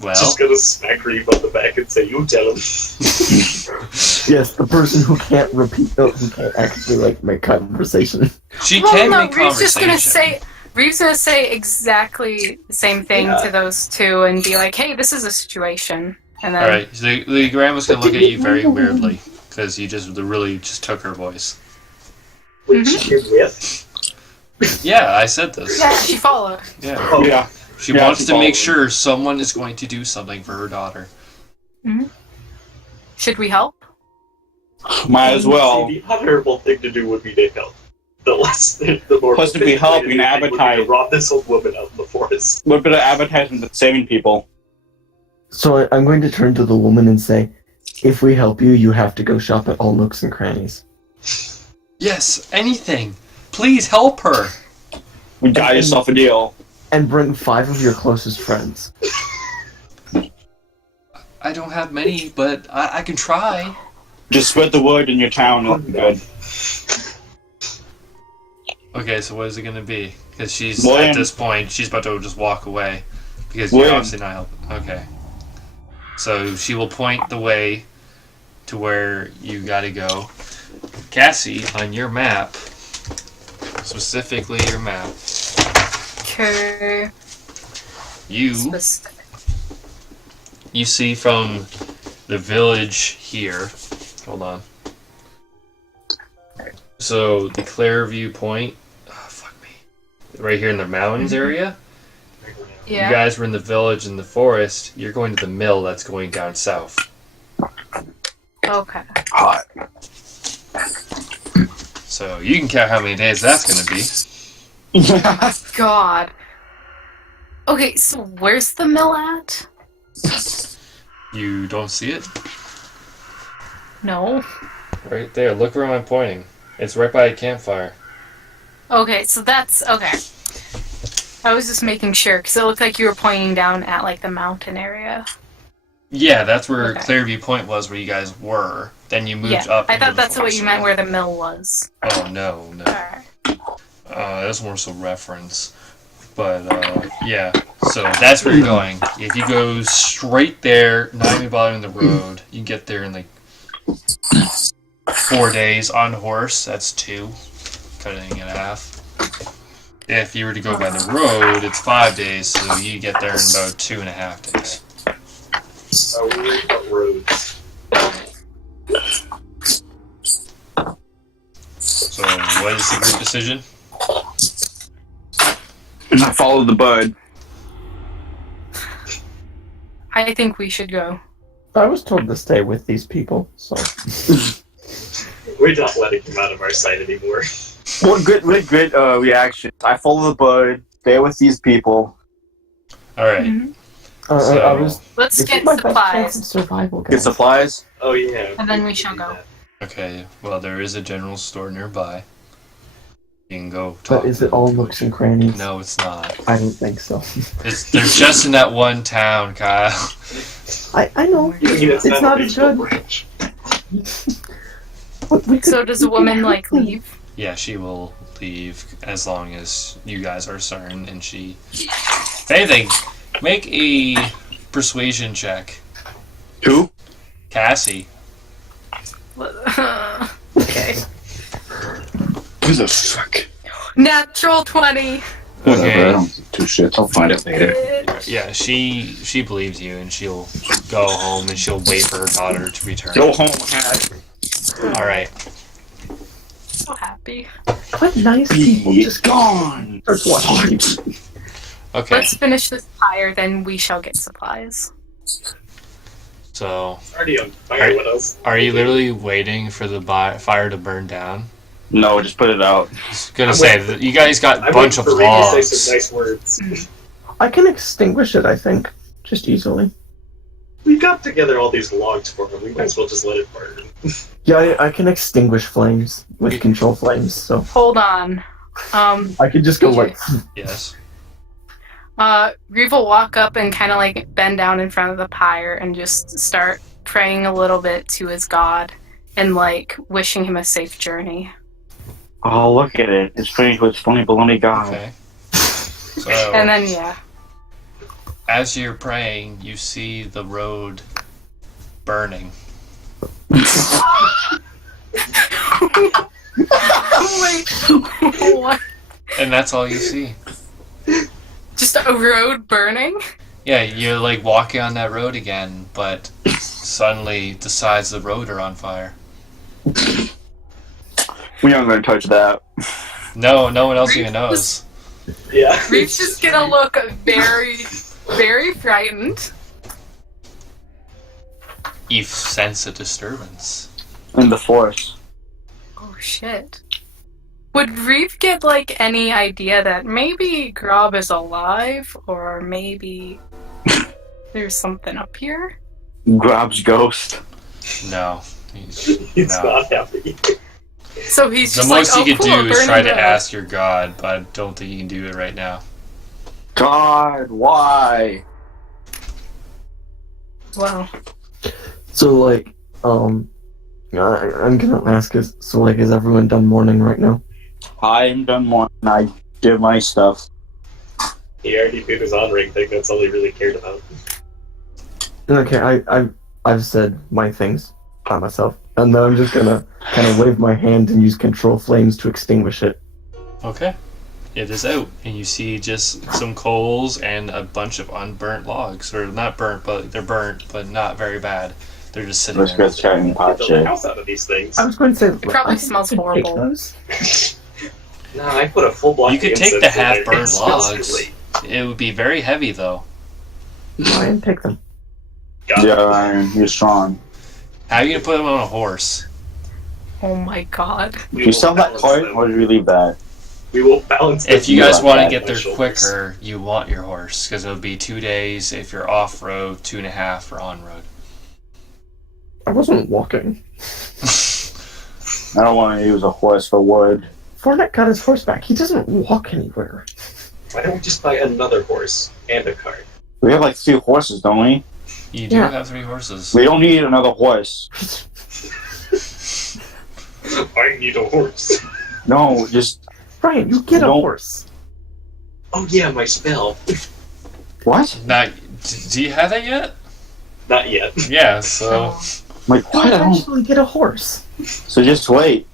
Well... Just gonna smack Reeve on the back and say, "You tell him." Yes, the person who can't who can't actually make conversation. She Well, can no, make Reeve's just conversation. Reeve's gonna say exactly the same thing to those two and be like, "Hey, this is a situation." And then, Alright, so the grandma's gonna look at you very weirdly, because you really just took her voice. Which she is with. Yeah, I said this. yeah, she followed. Yeah. Oh, Yeah. She Yeah, wants she to make followed. sure someone is going to do something for her daughter. Should we help? Might as well. See, the honorable thing to do would be to help. The more Plus, if we help, we can advertise. Rob this old woman out in the forest. What bit of advertisement that's saving people? So I'm going to turn to the woman and say, if we help you, you have to go shop at all nooks and crannies. Yes, anything. Please help her. We got yourself a deal. And bring 5 of your closest friends. I don't have many, but I can try. Just spread the word in your town. It'll be good. Okay, so what is it going to be? Because she's, William. at this point, she's about to just walk away. Because you're William. obviously not helping. Okay. So she will point the way to where you gotta go. Cassie, on your map, specifically your map, Okay. you see from the village here. Hold on. So the Clairview Point, fuck me, right here in the mountains area. Yeah. You guys were in the village in the forest. You're going to the mill that's going down south. Okay. Hot. So you can count how many days that's going to be. God. Okay, so where's the mill at? You don't see it? No. Right there. Look where I'm pointing. It's right by a campfire. Okay, so that's okay. I was just making sure because it looked like you were pointing down at like the mountain area. Yeah, that's where Okay. Clairview Point was, where you guys were. Then you moved Yeah, up. I into thought the that's what forest. you meant where the mill was. Oh no. Alright. That's more so reference. But yeah. So that's where you're going. If you go straight there, not even bothering the road, you can get there in like 4 days on horse. That's 2, cutting it in half. If you were to go by the road, it's 5 days, so you get there in about 2.5 days. We're about roads. decision? I follow the bird. I think we should go. I was told to stay with these people, so. We're not letting him out of our sight anymore. What good reaction. I follow the bird, stay with these people. Alright. Mhm. Let's This get is my best chance supplies, of survival, guys. Get supplies. Oh yeah. and then we shall go. Okay, well, there is a general store nearby. You can go talk. But is it all nooks and crannies? No, it's not. I don't think so. There's just in that one town, Kyle. I know. It's not as good. But we could- So does a woman like leave? Yeah, she will leave as long as you guys are certain, and she... If anything, make a persuasion check. Who? Cassie. Okay. Who the fuck? Natural 20. Whatever, I don't give two shits. I'll find it later. Yeah, she believes you, and she'll go home, and she'll wait for her daughter to return. Go home, cat. Alright. So happy. What nice people Be just gone. starts watching TV. Okay, Let's finish this fire, then we shall get supplies. so Already on fire. What else? are you literally waiting for the fire to burn down? No, just put it out. I was gonna say, that you guys got I'm a bunch waiting of for Reeve to say logs. some nice words. I can extinguish it, I think. Just easily. We got together all these logs for him. We might as well just let it burn. Yeah, I can extinguish flames with control flames, so Hold on. I could just go like. Yes. Reeve will walk up and kind of like bend down in front of the pyre and just start praying a little bit to his god and like wishing him a safe journey. Oh, look at it. It's finished with funny baloney god. Okay. So, And then yeah. as you're praying, you see the road burning. Wait, what? And that's all you see. Just a road burning? Yeah, you're like walking on that road again, but suddenly the sides of the road are on fire. We aren't going to touch that. No one else even knows. Yeah. Reeve's just gonna look very, very frightened. You sense a disturbance. In the forest. Oh shit. Would Reeve get like any idea that maybe Grob is alive or maybe there's something up here? Grabs ghost. No. He's No. not happy. So he's The just most like, you oh, could cool, do is burning try to the- ask your god, but I don't think you can do it right now. God, why? Well, So like, I'm gonna ask us. So like, is everyone done mourning right now? I am done more than I did my stuff. He already did his on-ring thing. That's all he really cared about. Okay, I've said my things by myself, and then I'm just gonna kind of wave my hand and use control flames to extinguish it. Okay. It is out, and you see just some coals and a bunch of unburnt logs. Or not burnt, but they're burnt, but not very bad. They're just sitting Let's there. get chatting pot Build a shit. house out of these things. I was going to say it probably I smells could take horrible. those. No, I put a full block. You could of take the incense in there. half-burned It smells logs. great. It would be very heavy, though. Ryan, take them. Got it. Yeah, Ryan, you're strong. How are you gonna put them on a horse? Oh my god. We Do you will sell that balance cart, them. or do we leave that? We will balance If you them guys Yeah, want to that get on there my shoulders. quicker, you want your horse, because it'll be 2 days if you're off-road, 2.5 for on-road. I wasn't walking. I don't want to use a horse for wood. Fornek got his horse back. He doesn't walk anywhere. Why don't we just buy another horse and a cart? We have like 3 horses, don't we? You do Yeah. have 3 horses. We don't need another horse. I need a horse. No, just Ryan, you get a Don't- horse. Oh yeah, my spell. what? Not, do you have that yet? Not yet. Yeah, so... Like You'll what? I don't. eventually get a horse. So just wait.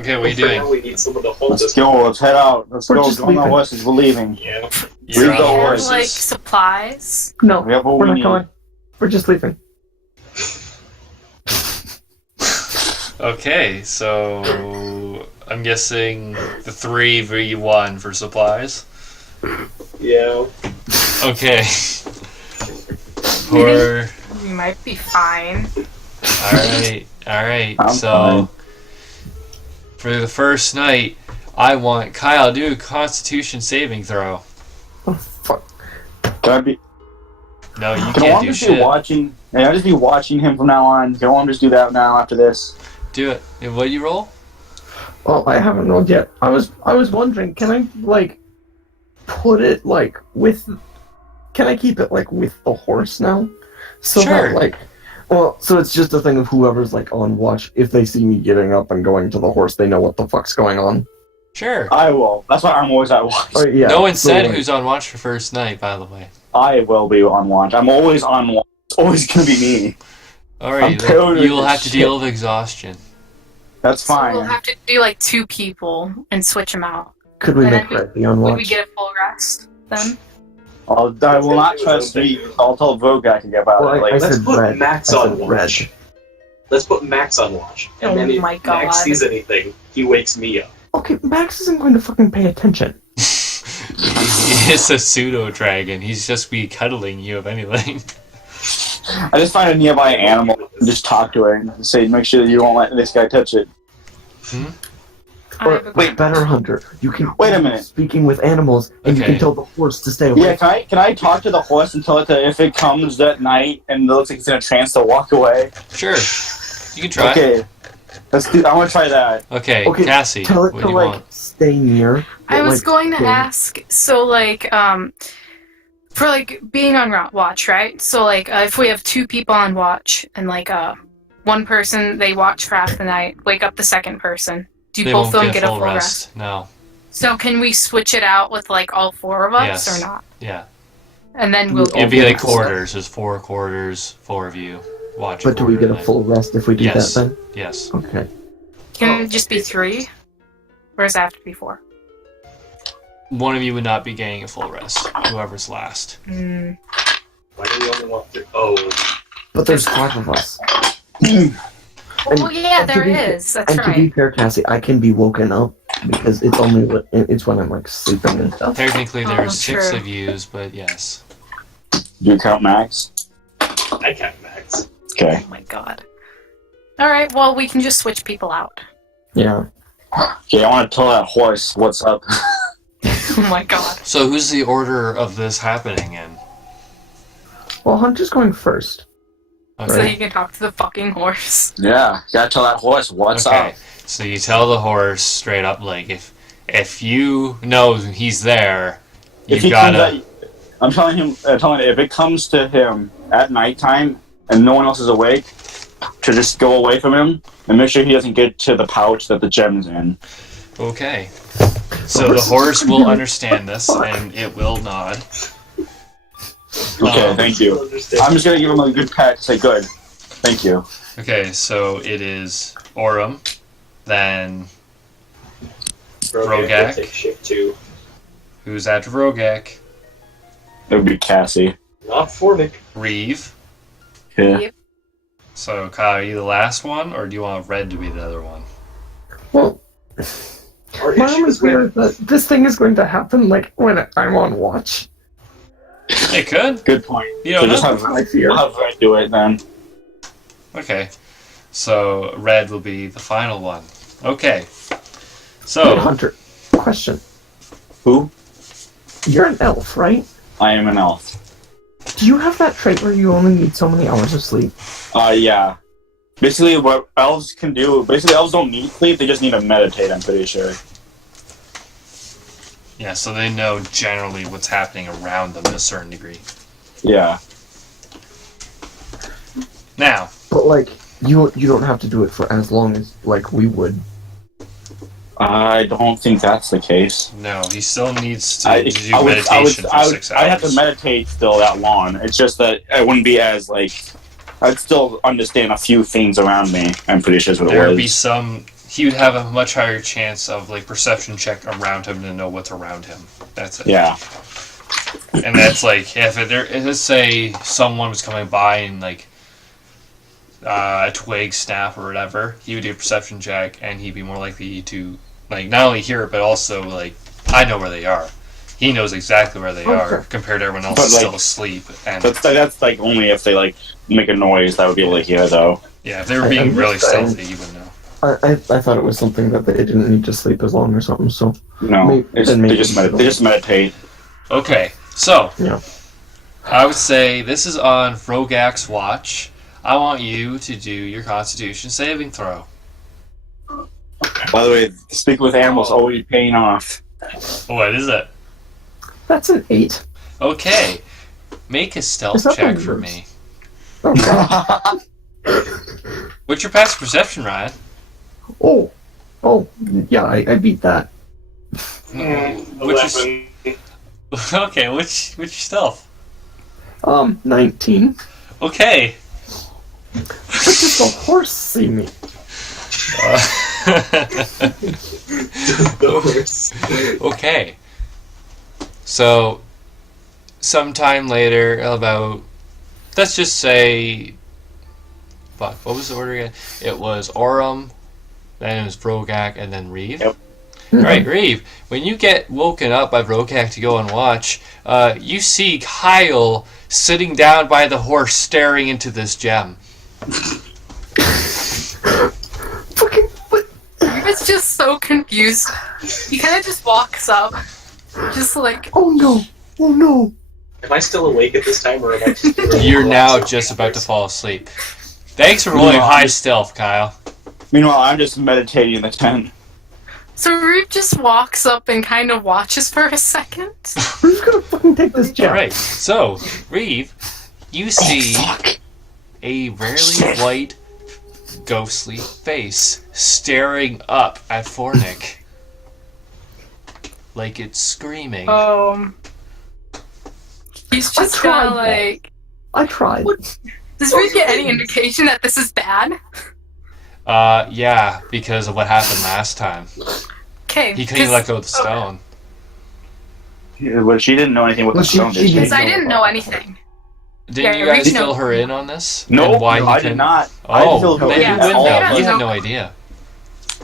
Okay, what are you For doing? now, we need someone to hold Let's us. go. Let's head out. Let's We're go. just Go on the leaving. horses. We're leaving. Yeah. You're Leave on the the Have, horses. like supplies. No, We have what we're we not need. going. We're just leaving. Okay, so... I'm guessing the 3v1 for supplies. Yeah. Okay. For You might be fine. Alright. I'm So fine. for the first night, I want Kyle to do a Constitution saving throw. Oh, fuck. Can I be? No, you Can I can't do just be shit. watching? Can I just be watching him from now on? Can I just do that now after this? Do it. And what do you roll? Well, I haven't rolled yet. I was wondering, can I, like, put it, like, with... Can I keep it, like, with the horse now? So Sure. that, like... Well, so it's just a thing of whoever's, like, on watch. If they see me getting up and going to the horse, they know what the fuck's going on. Sure. I will. That's why I'm always at watch. Oh, yeah. No one so, said like, who's on watch for first night, by the way. I will be on watch. I'm always on watch. It's always gonna be me. Alright, I'm totally you'll have to shit. deal with exhaustion. That's So fine. we'll have to do like 2 people and switch them out. Could we And make then Red be on Would watch? we get a full rest then? I will not trust me. I'll tell Vrogak about Well, it. Like, I Let's said put Red. Max I on said watch. Red. Let's put Max on watch. And Oh then if my God. Max sees anything, he wakes me up. Okay, Max isn't going to fucking pay attention. It's a pseudo dragon. He's just be cuddling you, if anything. I just find a nearby animal and just talk to her and say, make sure that you don't let this guy touch it. I Or, have a wait, better Hunter. You can Wait a minute. speaking with animals, and you Okay. can tell the horse to stay away. Yeah, can I talk to the horse and tell it that if it comes at night and it looks like it's in a trance to walk away? Sure. You can try. Okay. Let's do. I want to try that. Okay, Okay, Cassie, Tell it what to do you like want? stay near. I but, was like, going to stay- ask, so like, for like being on watch, right? So like, if we have 2 people on watch and like, one person they watch for half the night, wake up the second person. Do They both of won't them get a full rest? rest. No. So can we switch it out with like all 4 of us Yes. or not? Yeah. And then we'll It'd be get like a full quarters. There's 4 quarters, 4 of you. Watch. But do we get a quarter full rest if we do Yes. that then? Yes. Okay. Can it just be 3? Or does it have to be 4? One of you would not be getting a full rest. Whoever's last. Mm. Why do we only want 3? Oh, But there's 5 of us. Oh yeah, and to there be- is. That's And to be right. fair, Cassie, I can be woken up because it's when I'm like sleeping and stuff. Technically, Oh, there's 6 true. of yous, but yes. Do you count Max? I count Max. Okay. Oh my god. Alright, well we can just switch people out. Yeah. Okay, I want to tell that horse what's up. Oh my god. So who's the order of this happening in? Well, Hunter's going first. So Okay. you can talk to the fucking horse. Yeah, gotta tell that horse what's Okay. up. So you tell the horse straight up, like, if you know he's there, you If he gotta. comes at, I'm telling him, if it comes to him at nighttime and no one else is awake, to just go away from him and make sure he doesn't get to the pouch that the gem's in. Okay. So the horse will understand this, and it will nod. Okay, Um, thank you. I'm just gonna give him a good pat. Say good. Thank you. Okay, so it is Orym, then Vrogak. Vrogak. Take shift 2. who's after Vrogak? It would be Cassie. Not Fornek. Reeve. Yeah. Yep. So Kyle, are you the last one, or do you want Red to be the other one? Well, Our my issue only is when fear is that this thing is going to happen like when I'm on watch. It could. Good point. You So don't just know. have, That's my fear. we'll have Red do it then. Okay. So Red will be the final one. Okay. Wait, So Hunter, question. Who? You're an elf, right? I am an elf. Do you have that trait where you only need so many hours of sleep? Yeah. Basically, what elves can do, elves don't need sleep, they just need to meditate, I'm pretty sure. yeah, so they know generally what's happening around them to a certain degree. Yeah. Now, But like, you don't have to do it for as long as like we would. I don't think that's the case. no, he still needs to I do would, meditation for 6 hours. I'd have to meditate still that long. It's just that I wouldn't be as, like... I'd still understand a few things around me, I'm pretty sure is what There it would be was. some. He would have a much higher chance of like perception check around him to know what's around him. That's it. Yeah. And that's like if let's say someone was coming by and like a twig snap or whatever, he would do a perception check and he'd be more likely to Like, not only hear it, but also, like, I know where they are. He knows exactly where they are, compared to everyone else But, who's like, still asleep. And That's like only if they like make a noise that would be able to hear though. yeah, if they were being really stealthy, you would know. I thought it was something that they didn't need to sleep as long or something. So No, then they just meditate. Okay, so yeah. I would say this is on Vrogak's watch. I want you to do your Constitution saving throw. By the way, speaking with animals always paying off. What is it? That's an 8. Okay, make a Is stealth that check the for worst? me. Oh, God. What's your passive perception, Ryan? oh, yeah, I beat that. Which is 11. okay. Which stealth? 19. Okay. What does the horse see me? The horse. Okay. So, sometime later, about, let's just say, fuck, what was the order again? It was Orym, then it was Vrogak, and then Reeve. Yep. Alright, Reeve, when you get woken up by Vrogak to go and watch, you see Kyle sitting down by the horse staring into this gem. Fucking what? He was just so confused. He kind of just walks up, just like, Oh no. Am I still awake at this time, or am I just... You're now just about to fall asleep. Thanks for rolling high stealth, Kyle. Meanwhile, I'm just meditating in the tent. so Reeve just walks up and kind of watches for a second. Who's gonna fucking take this job? Alright, so, Reeve, you see a rarely white, ghostly face staring up at Fornek. Like it's screaming. He's just tried kind of that. like, I tried. does Reeve get any indication that this is bad? Yeah, because of what happened last time. Okay, He couldn't let go of the stone. Well, she didn't know anything with Well, the stone, did she? because I didn't know anything. Didn't Yeah, you guys Reeve fill knows. her in on this? No, And why he I couldn't- did not. Oh, I then Yeah, you wouldn't all have. of You it. had no idea.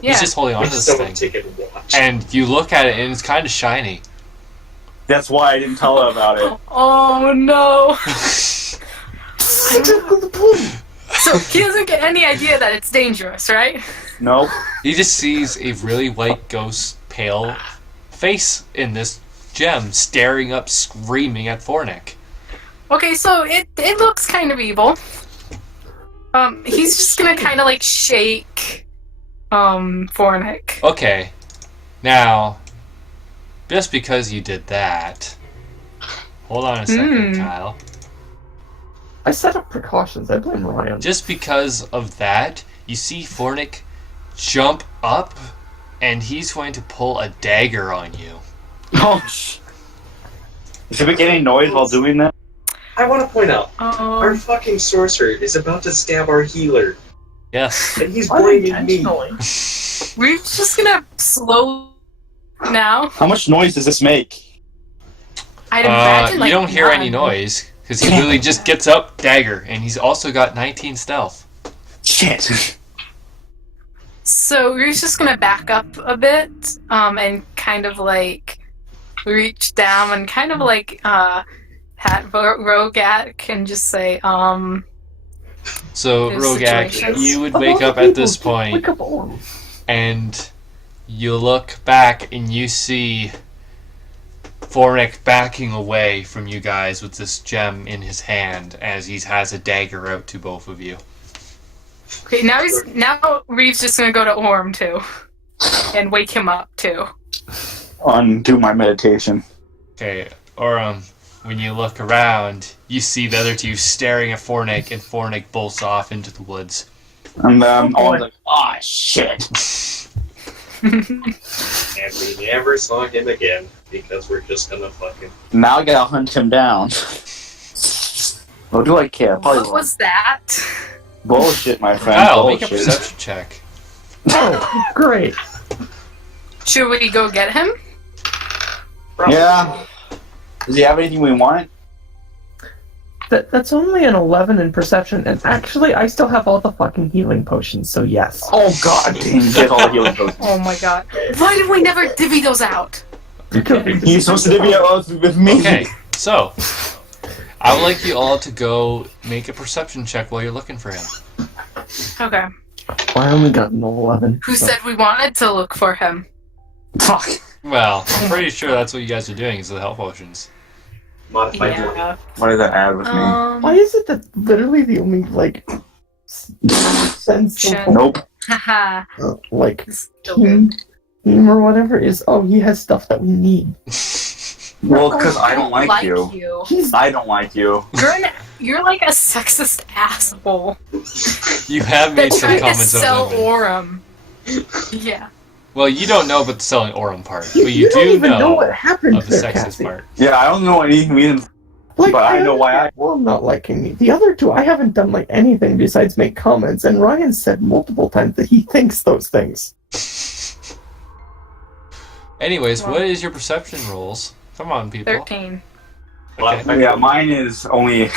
Yeah. He's just holding on to this Someone thing. take it and watch. And you look at it and it's kind of shiny. That's why I didn't tell her about it. Oh no. So he doesn't get any idea that it's dangerous, right? Nope. He just sees a really white ghost pale face in this gem staring up screaming at Fornek. Okay, so it looks kind of evil. He's just gonna kind of like shake, Fornek. Okay, now, just because you did that, hold on a second, Kyle. I set up precautions. I blame Ryan. Just because of that, you see Fornek jump up, and he's going to pull a dagger on you. Oh, should we get any noise while doing that? I want to point out, our Um, fucking sorcerer is about to stab our healer, Yes. and he's blaming me. Unintentionally. we're just gonna slow now. How much noise does this make? I'd imagine You like don't hear any none. noise, because he literally just gets up, dagger, and he's also got 19 stealth. Shit. So we're just gonna back up a bit, and kind of like reach down and kind of like pat Vrogak and just say, So, There's Vrogak, situations. you would wake up at this point, Wake up all. and you look back and you see Fornek backing away from you guys with this gem in his hand as he has a dagger out to both of you. okay, now Reeve's just gonna go to Orym too, and wake him up too. Undo my meditation. Okay, Orym, when you look around, you see the other two staring at Fornek, and Fornek bolts off into the woods. And then I was like, oh shit. And we never saw him again, because we're just gonna fucking... Now I gotta hunt him down. What do I care? Probably What was that? bullshit, my friend. Kyle, make a Bullshit. perception check. Oh, great. Should we go get him? Yeah. Does he have anything we want? That's only an 11 in perception, and actually, I still have all the fucking healing potions, so yes. Oh god damn, he has all the healing potions. Oh my god. Why did we never divvy those out? He's supposed to divvy out with me. Okay, so I would like you all to go make a perception check while you're looking for him. Okay. I only got an 11. Who so- said we wanted to look for him? Fuck. Well, I'm pretty sure that's what you guys are doing is the health potions. Modified Yeah. What does that add with me? Why is it that literally the only, like, sense Shit. of, Nope. Haha. like, Still good. team or whatever is, oh, he has stuff that we need. Well, because I don't like you. He's I don't like you. You're like a sexist asshole You have that made some tried to comments sell on women. Orym. Yeah. Well, you don't know about the selling Orym part, but you you don't do even know know what happened of the there, sexist Cassie. part. Yeah, I don't know anything. Like, But I know why Well, I'm not liking me. The other two, I haven't done like anything besides make comments, and Ryan said multiple times that he thinks those things. Anyways, Well- what is your perception rolls? Come on, people. 13. Okay. Yeah, mine is only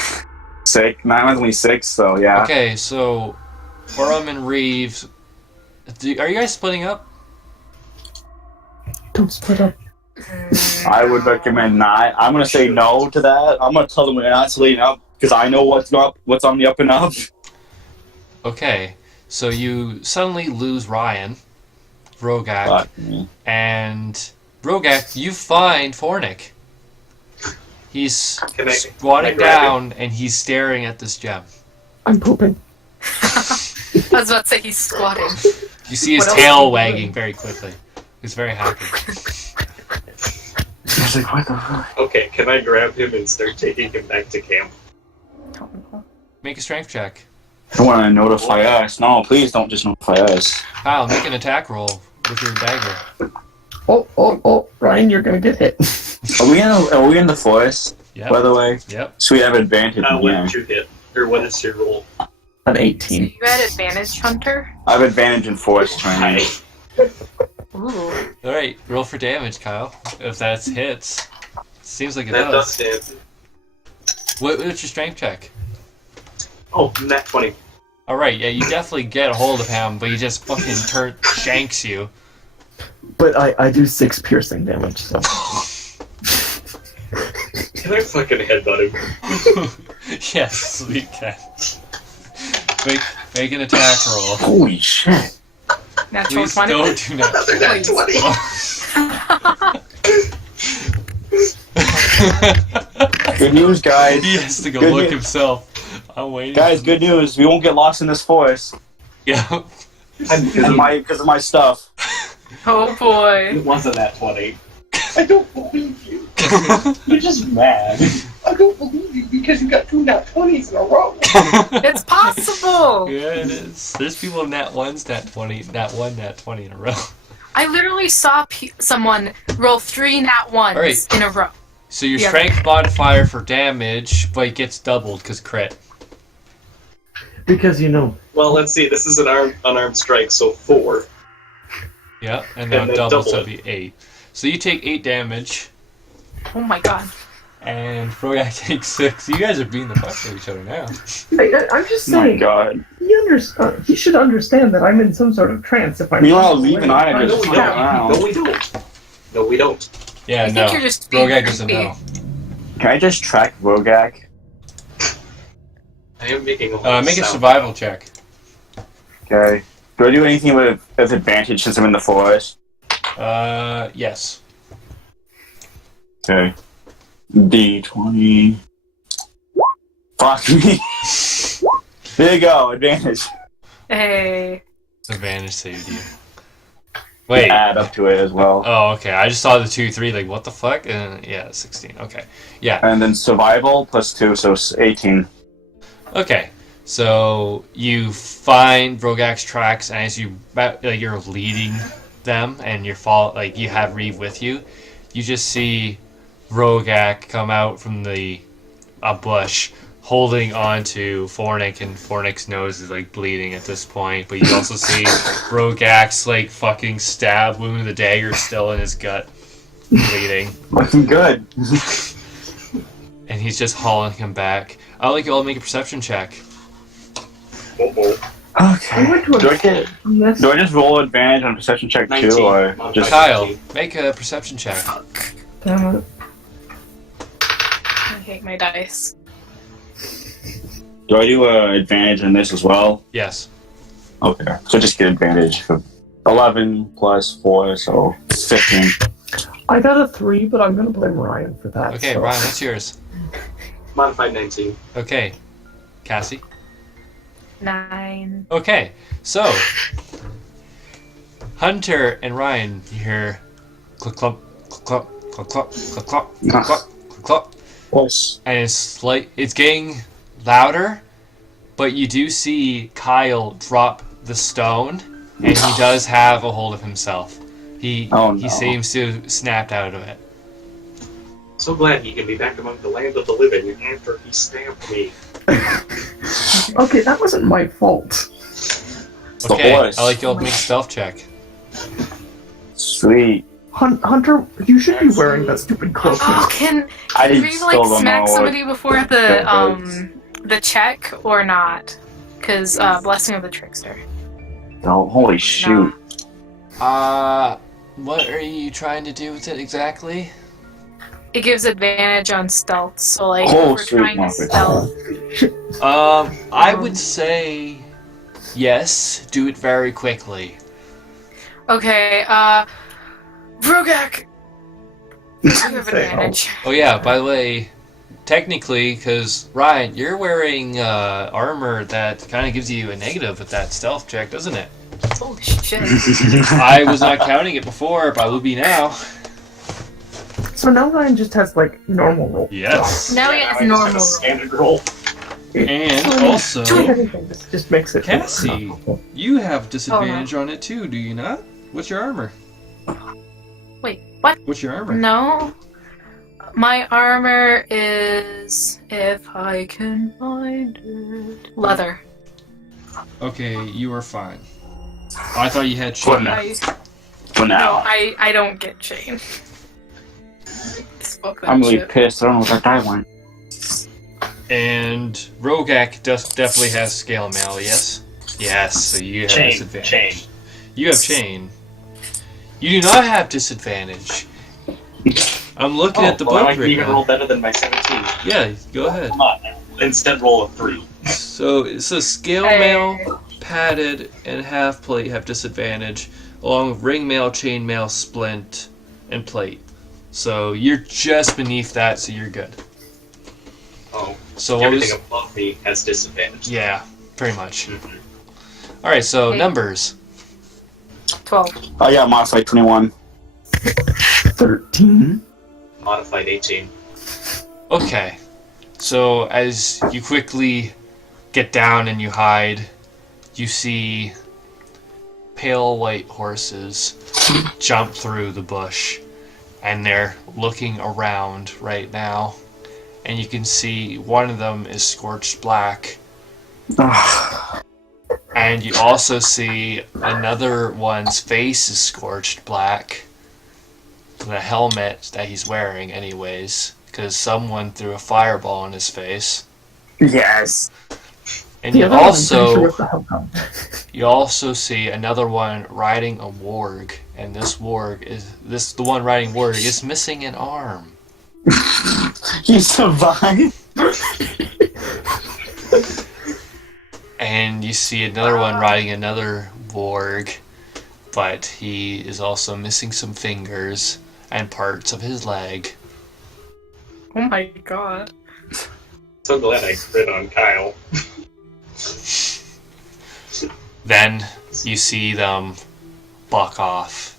6. Mine's only 6, so yeah. Okay, so Orym and Reeve, are you guys splitting up? Don't split up. I would recommend not. I'm gonna say no to that. I'm gonna tell them we're not splitting up because I know what's on the up and up. Okay, so you suddenly lose Ryan, Vrogak, Fuck me. and Vrogak, you find Fornek. He's Can I squatting grab down and he's staring at this gem. I'm pooping. I was about to say he's squatting. You see his What else tail are you wagging doing? very quickly. He's very happy. He's like, what the fuck? Okay, can I grab him and start taking him back to camp? Make a strength check. I want to notify us. No, please don't just notify us. Kyle, make an attack roll with your dagger. Oh, Ryan, you're gonna get hit. Are we in the forest? Yep. By the way, Yep. so we have advantage. What Yeah. did you hit? Or what is your roll? An So 18. you had advantage, Hunter? I have advantage in forest training. Hi. Ooh. Alright, roll for damage, Kyle. If that hits. Seems like it That does. does hit. What's your strength check? Oh, nat 20. Alright, yeah, you definitely get a hold of him, but he just fucking shanks you. But I do 6 piercing damage, so. Can I fucking headbutt him? Yes, we can. Make an attack roll. Holy shit! Natural Please 20. don't do that. Another nat 20. Good news, guys. He has to go Good look news. himself. I'm waiting. Guys, good news. We won't get lost in this forest Yeah. because of my stuff. Oh boy. It wasn't nat 20. I don't believe you. You're just mad. I don't believe you because you got 2 nat 20s in a row. It's possible! Yeah, it is. There's people nat 1s, nat 20, nat 1, nat 20 in a row. I literally saw someone roll 3 nat 1s Alright. in a row. So your Yeah. strength modifier for damage, but it gets doubled because crit. Because, you know, Well, let's see. This is an unarmed strike, so 4. Yeah, and now And then doubles, so double it'll be 8. So you take 8 damage, Oh my god. and Vrogak takes 6. You guys are beating the fuck out of each other now. I'm just My saying, God. he should understand that I'm in some sort of trance if I'm. Meanwhile, Reeve and I are No, just we fucking don't. around. No, we don't. No, we don't. Yeah, I no. think you're just being Vrogak doesn't creepy. know. Can I just track Vrogak? I am making a lot of Make a sound. survival check. Okay. Do I do anything with advantage since I'm in the forest? Yes. Okay. D20. Fuck me. There you go, advantage. Hey. Advantage saved you. Wait. Add up to it as well. Oh, okay. I just saw the 2, 3, like, what the fuck? And yeah, 16. Okay. Yeah. And then survival plus 2, so 18. Okay. So you find Vrogak's tracks, and as you're leading them, and you have Reeve with you, you just see Vrogak come out from a bush, holding on to Fornek, and Fornek's nose is like bleeding at this point. But you also see Vrogak's like fucking stab wound, the dagger still in his gut, bleeding. Looking good. And he's just hauling him back. I'll like you all make a perception check. Oh, Okay. went to Do I just roll advantage on perception check 19. too, or Modified just Kyle, 19. make a perception check. Fuck. Damn it. I hate my dice. do I do advantage in this as well? Yes. Okay, so just get advantage. 11 plus 4, so 15. I got a 3, but I'm gonna blame Ryan for that. Okay, so. Ryan, what's yours? Modified 19. Okay. Cassie? 9. Okay, so Hunter and Ryan, you hear click clop, click clop, click clop, click clop, click clop, click clop, Plus. and it's getting louder, but you do see Kyle drop the stone, and he does have a hold of himself. He seems to have snapped out of it. So glad he can be back among the land of the living after he stabbed me. Okay, that wasn't my fault. It's the Okay, horse. I like you'll make a stealth check. Sweet. Hunter, you should be wearing that stupid cloak. Oh, can I we still like don't smack know what somebody before the check or not? Because blessing of the trickster. Oh, holy shoot. What are you trying to do with it exactly? It gives advantage on stealth, so like Oh, if we're sweet trying to Muppet. stealth. I would say yes, do it very quickly. Okay, Vrogak! You have advantage. Oh yeah, by the way, technically, because Ryan, you're wearing armor that kind of gives you a negative with that stealth check, doesn't it? Holy shit. I was not counting it before, but I will be now. So now Ryan just has, like, normal roll. Yes. Now he Yeah, has I just normal. have a standard roll. And also, Anything, this just makes it... Cassie, you have disadvantage on it too, do you not? What's your armor? Wait, what? What's your armor? No. My armor is, if I can find it, leather. Okay, you are fine. I thought you had For chain. now. For No, now. I don't get chain. Fuck that I'm really shit. pissed. I don't know what that guy went. And Vrogak definitely has scale mail, yes? Yes, so you have disadvantage. Chain. You have chain. You do not have disadvantage. I'm looking at the well, book I right can roll now. better than my 17. Yeah, go ahead. Come on now. Instead, roll a 3. So it says scale Hey. mail, padded, and half plate have disadvantage, along with ring mail, chain mail, splint, and plate. So you're just beneath that, so you're good. Oh, So what everything was? above me has disadvantage. Yeah, pretty much. Mhm. All right, so Hey. numbers. 12. Oh yeah, modified 21. 13? Modified 18. Okay, so as you quickly get down and you hide, you see pale white horses jump through the bush, and they're looking around right now. And you can see one of them is scorched black, and you also see another one's face is scorched black. The helmet that he's wearing, anyways, because someone threw a fireball in his face. Yes. And The you other one, I'm pretty sure also was the Hellhound. you also see another one riding a warg, and the one riding warg is missing an arm. He survived. And you see another one riding another warg, but he is also missing some fingers and parts of his leg. Oh my god. So glad I crit on Kyle. Then you see them buck off,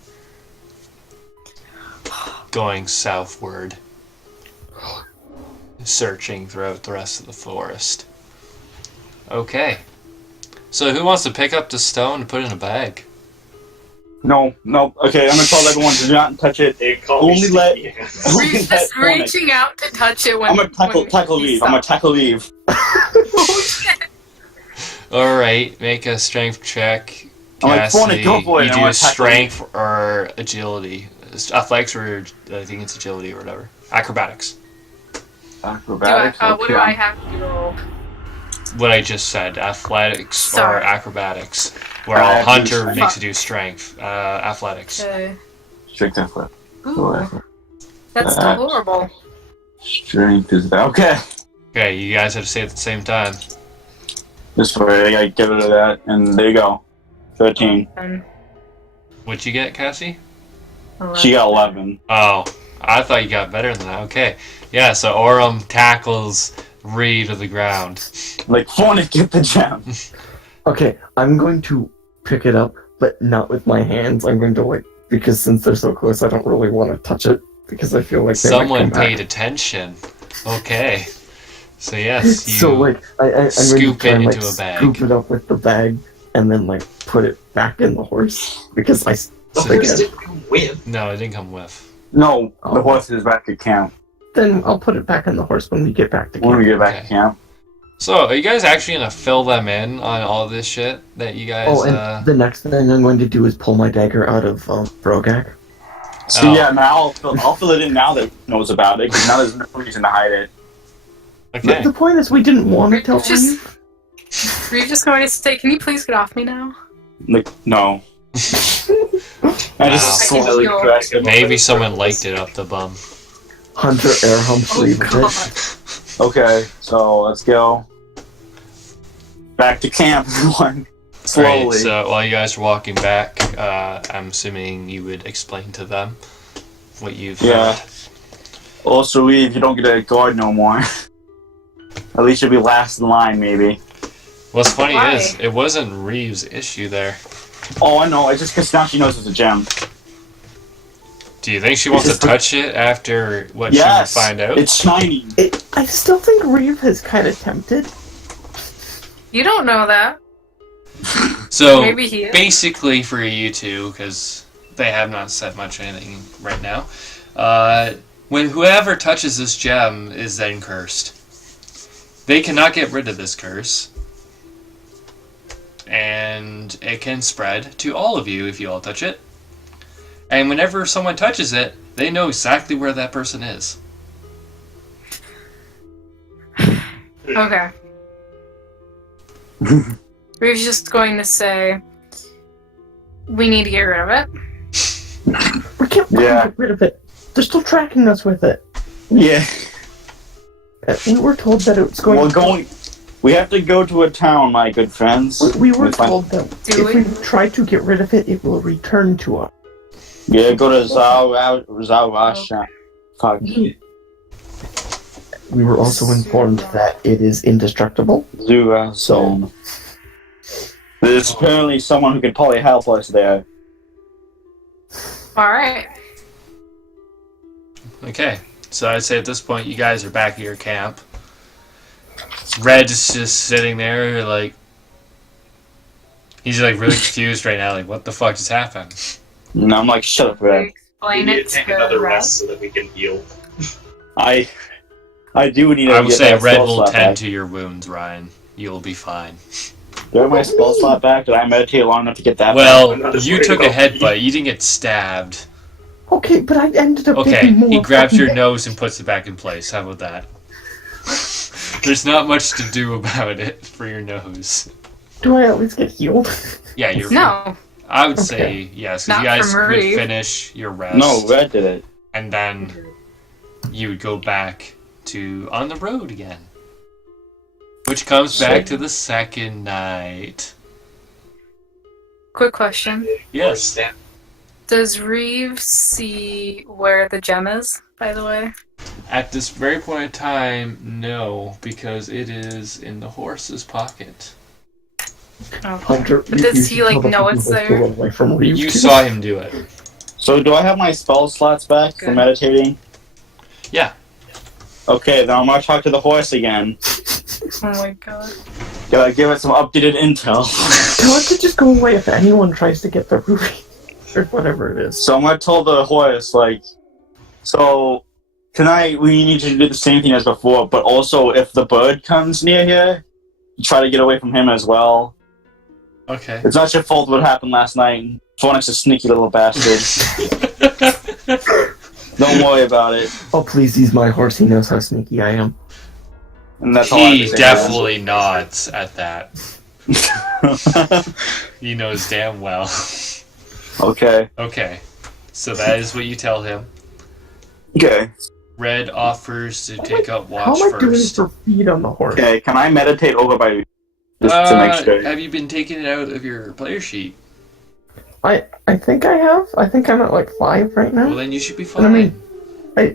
going southward, searching throughout the rest of the forest. Okay. So who wants to pick up the stone and put it in a bag? No. Okay, I'm gonna tell everyone to not touch it. They call me Only let- Stevie Hands. Only Reeve's let just Fornek. reaching out to touch it when I'm gonna tackle he Reeve. I'm gonna stops. tackle Reeve. Alright, make a strength check. I'm like, Cassie, Fornek, go for it. you I'm do gonna a tackle strength or agility. Athletics or I think it's agility or whatever. Acrobatics. Acrobatics. What do I have to roll? What I just said, athletics Sorry. or acrobatics. Where I a have to hunter strength. makes you do strength. Athletics. Okay. Strength effort. Ooh, that's That. horrible. Strength is that. Okay. Okay, you guys have to say it at the same time. This way, I gotta get rid of that, and there you go. 13. What'd you get, Cassie? She got 11. Oh, I thought you got better than that. Okay. Yeah, so Orym tackles Reeve to the ground. Like, Fornek, get the gem. Okay, I'm going to pick it up, but not with my hands. I'm going to, like, because since they're so close, I don't really want to touch it, because I feel like they might Someone come back. paid attention. Okay. So yes, you So, like, I'm going to scoop try it and, like, into a bag. scoop it up with the bag, and then, like, put it back in the horse, because I The think horse didn't come with. No, it didn't come with. No, Oh. the horse is back at camp. then I'll put it back in the horse when we get back to When camp. we get back Okay. to camp. So, are you guys actually gonna fill them in on all this shit that you guys? Oh, and the next thing I'm going to do is pull my dagger out of Vrogak. So Oh. yeah, now I'll fill it in now that he knows about it, because now there's no reason to hide it. Okay. The point is, we didn't want to tell Just- you. Were you just going to say, can you please get off me now? Like, no. I just Wow. slowly I can crack him. Maybe someone liked it up the bum. Hunter air humps Oh, Reeve God. bitch. Okay, so let's go. Back to camp, everyone. Slowly. Alright, so while you guys are walking back, I'm assuming you would explain to them what you've Yeah. heard. Also, Reeve, you don't get a guard no more. At least you'll be last in line, maybe. What's funny Why? is, it wasn't Reeve's issue there. Oh, I know. It's just because now she knows it's a gem. Do you think she wants to touch it after what Yes, she would find out? it's shiny. I still think Reeve is kind of tempted. You don't know that. So, Maybe he is. basically for you two, because they have not said much anything right now, when whoever touches this gem is then cursed. They cannot get rid of this curse. And it can spread to all of you if you all touch it. And whenever someone touches it, they know exactly where that person is. Okay. We're just going to say, we need to get rid of it. We can't Yeah. get rid of it. They're still tracking us with it. Yeah. We were told that it was going. We're going. We have to go to a town, my good friends. We were We find- told that Do if we? we try to get rid of it, it will return to us. Yeah, go to Zawasha. Fuck. We were also informed that it is indestructible. Zura Zone. There's apparently someone who can probably help us there. Alright. Okay, so I'd say at this point you guys are back at your camp. Red is just sitting there like... He's like really confused right now, like what the fuck just happened? And I'm like, shut up, Red. Explain We need it to take to another Red. rest so that we can heal. I do need to I will get say that Red spell will slot tend back. to your wounds, Ryan. You'll be fine. Do I have my spell slot back? Did I meditate long enough to get that I'm Well, not as you worried took a about headbutt, you didn't get stabbed. Okay, but I ended up Okay, taking more. he grabs your fucking- nose and puts it back in place. How about that? There's not much to do about it for your nose. Do I at least get healed? Yeah, you're. No. I would Okay. say yes, because Not you guys from could Reeve. finish your rest. No, Red did it. And then you would go back to on the road again. Which comes back to the second night. Quick question. Yes. Does Reeve see where the gem is, by the way? At this very point in time, no, because it is in the horse's pocket. Oh. Hunter, But does he, should like, tell the know people it's to there? run away from Reeve, You too. saw him do it. So do I have my spell slots back for Good. meditating? Yeah. Okay, then I'm gonna talk to the horse again. Oh my god. Gotta give it some updated intel. Tell it to just go away if anyone tries to get the ruby. Or whatever it is. So I'm gonna tell the horse, like, so tonight we need to do the same thing as before, but also if the bird comes near here, try to get away from him as well. Okay. It's not your fault what happened last night. Fornek's a sneaky little bastard. Don't worry about it. Oh, please, he's my horse. He knows how sneaky I am. And that's all I have He to say. definitely nods at that. He knows damn well. Okay. Okay, so that is what you tell him. Okay. Red offers to take up How watch am I doing first. for feed on the horse? Okay, can I meditate over by just to make sure? Have you been taking it out of your player sheet? I think I have. I think I'm at like 5 right now. Well, then you should be And fine. I mean,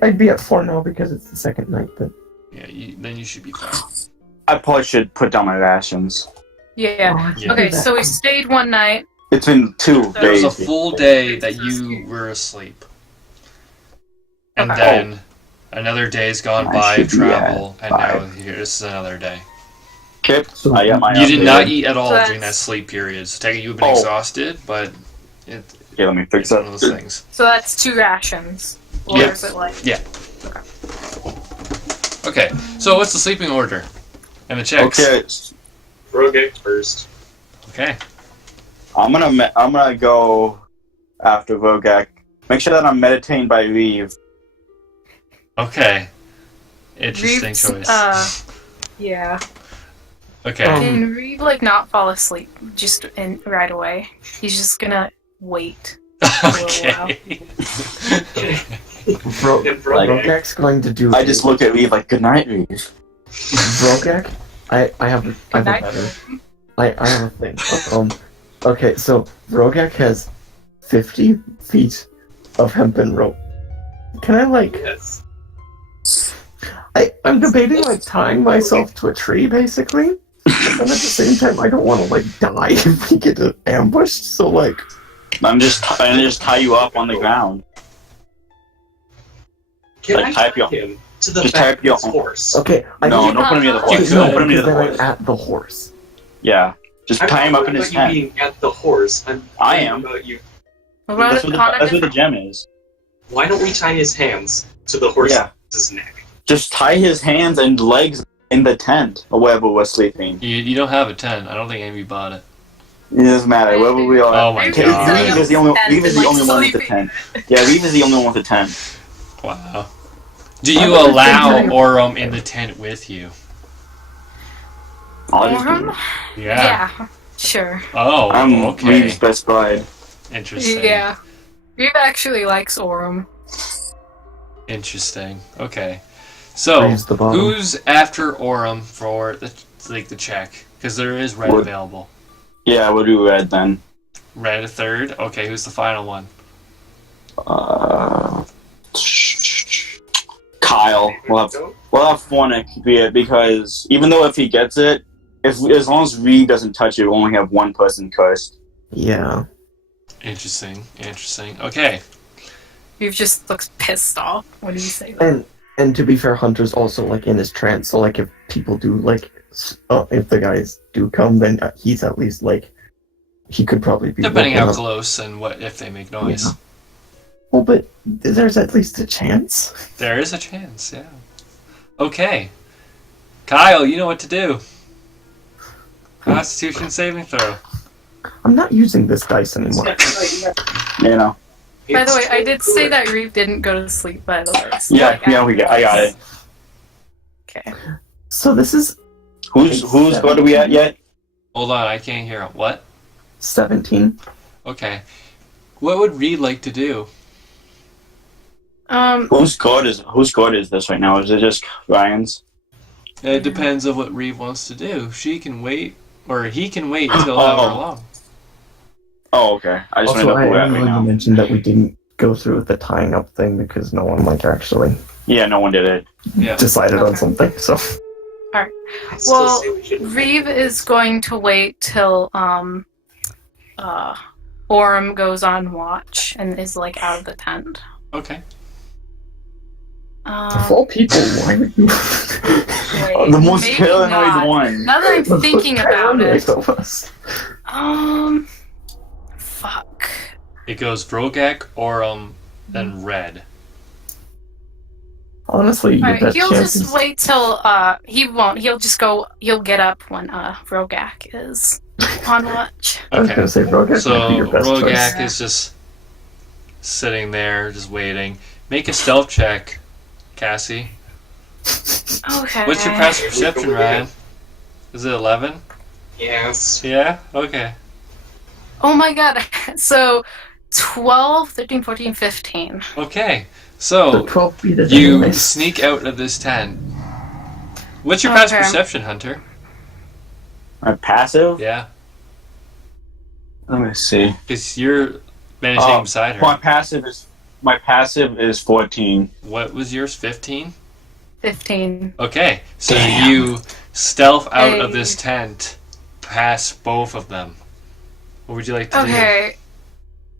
I'd be at 4 now because it's the second night, but... Yeah, then you should be fine. I probably should put down my rations. Yeah. Oh, I can't Yeah. Okay, do that. so we stayed one night. It's been 2 There was days. a full day that you were asleep. And Okay. then another day's gone I by of should be at travel, and now 5. here's another day. Kip, So I got my You did update. not eat at all So that's- during that sleep period. So technically you've been Oh. exhausted, but Okay, let me fix it's one of that. those things. So that's 2 rations. Or Yeah. is it like... Okay, so what's the sleeping order? And the checks? Okay, Vrogak first. Okay. I'm gonna go after Vrogak. Make sure that I'm meditating by Reeve. Okay. Interesting Reeve's, choice. Yeah. Okay. Can Reeve, like, not fall asleep just right away? He's just gonna wait. Okay. Vrogak's going to do... I just look at Reeve like, good night, Reeve. Vrogak? I have a night. better... I have a thing. Okay, so Vrogak has 50 feet of hempen rope. Can I, like... Yes. I'm debating, like, tying myself to a tree, basically. And at the same time, I don't want to, like, die if we get ambushed, so, like... I'm just tie you up on the ground. Can Like, I type tie your- him to the just back type of your- his horse? Okay, No, can't- don't put him near the You horse. could. Don't put him near because the then horse. I'm at the horse. Yeah, just tie him up in his I'm not tent. you being at the horse. I am. About you. That's where the gem is. Why don't we tie his hands to the horse's Yeah. neck? Just tie his hands and legs in the tent or wherever we're sleeping. You don't have a tent. I don't think Amy bought it. It doesn't matter. Wherever we are. Oh my Reeve god. Reeve is the only Tent and, like, one with the sleeping. tent. Yeah, Reeve is the only one with the tent. Wow. Do you allow Orym in the tent with you? I'll just Orym? Yeah, sure. Oh, I'm okay. Reeve's best bride. Interesting. Yeah. Reeve actually likes Orym. Interesting. Okay. So, Raise the bottom. who's after Orym for the check? Because there is red What? available. Yeah, we'll do red then. Red a third. Okay, who's the final one? Kyle. We'll have Fornek be it because even though if he gets it, as long as Reeve doesn't touch it, we'll only have one person cursed. Yeah. Interesting. Okay. Reeve just looks pissed off when you say that. And to be fair, Hunter's also, like, in his trance, so, like, if people do, like, if the guys do come, then he's at least, like, he could probably be... Depending woken how up. close and what if they make noise. Yeah. Well, but there's at least a chance. There is a chance, yeah. Okay. Kyle, you know what to do. Constitution saving throw. I'm not using this dice anymore. You know. By the way, I did say that Reeve didn't go to sleep, by the way. So, Yeah, like, yeah, I got it. Okay. So this is Who's what are we at yet? Hold on, I can't hear him. What? 17. Okay. What would Reed like to do? Whose card is this right now? Is it just Ryan's? It depends on what Reeve wants to do. She can wait, or he can wait until however long. Oh, okay. I just want Also, to know I who we're at am right going to now. mention that we didn't go through with the tying up thing because no one, like, actually Yeah, no one did it. Yeah. decided on Okay. something, so... I still Well, say we should- Reeve is going to wait till Orym goes on watch and is like out of the tent. Okay. Of all people, why would you... Wait, The most maybe paranoid not. one. Now that I'm thinking about it, Paranoid of us. fuck. It goes Vrogak, Orym, then Red. Honestly, your Alright, best he'll chance just is... wait till he won't. He'll get up when Vrogak is on watch. I was Okay. going to say Vrogak So would be your best choice. Vrogak is just sitting there, just waiting. Make a stealth check, Cassie. Okay. What's your passive perception, Ryan? Is it 11? Yes. Yeah? Okay. Oh my god. So 12, 13, 14, 15. Okay. So So, 12 feet is you anyways. sneak out of this tent. What's your passive Okay. perception, Hunter? My passive? Yeah. Let me see. Because you're meditating beside her. My passive is 14. What was yours? 15? 15. Okay. So Damn. you stealth out of Hey. this tent, past both of them. What would you like to Okay.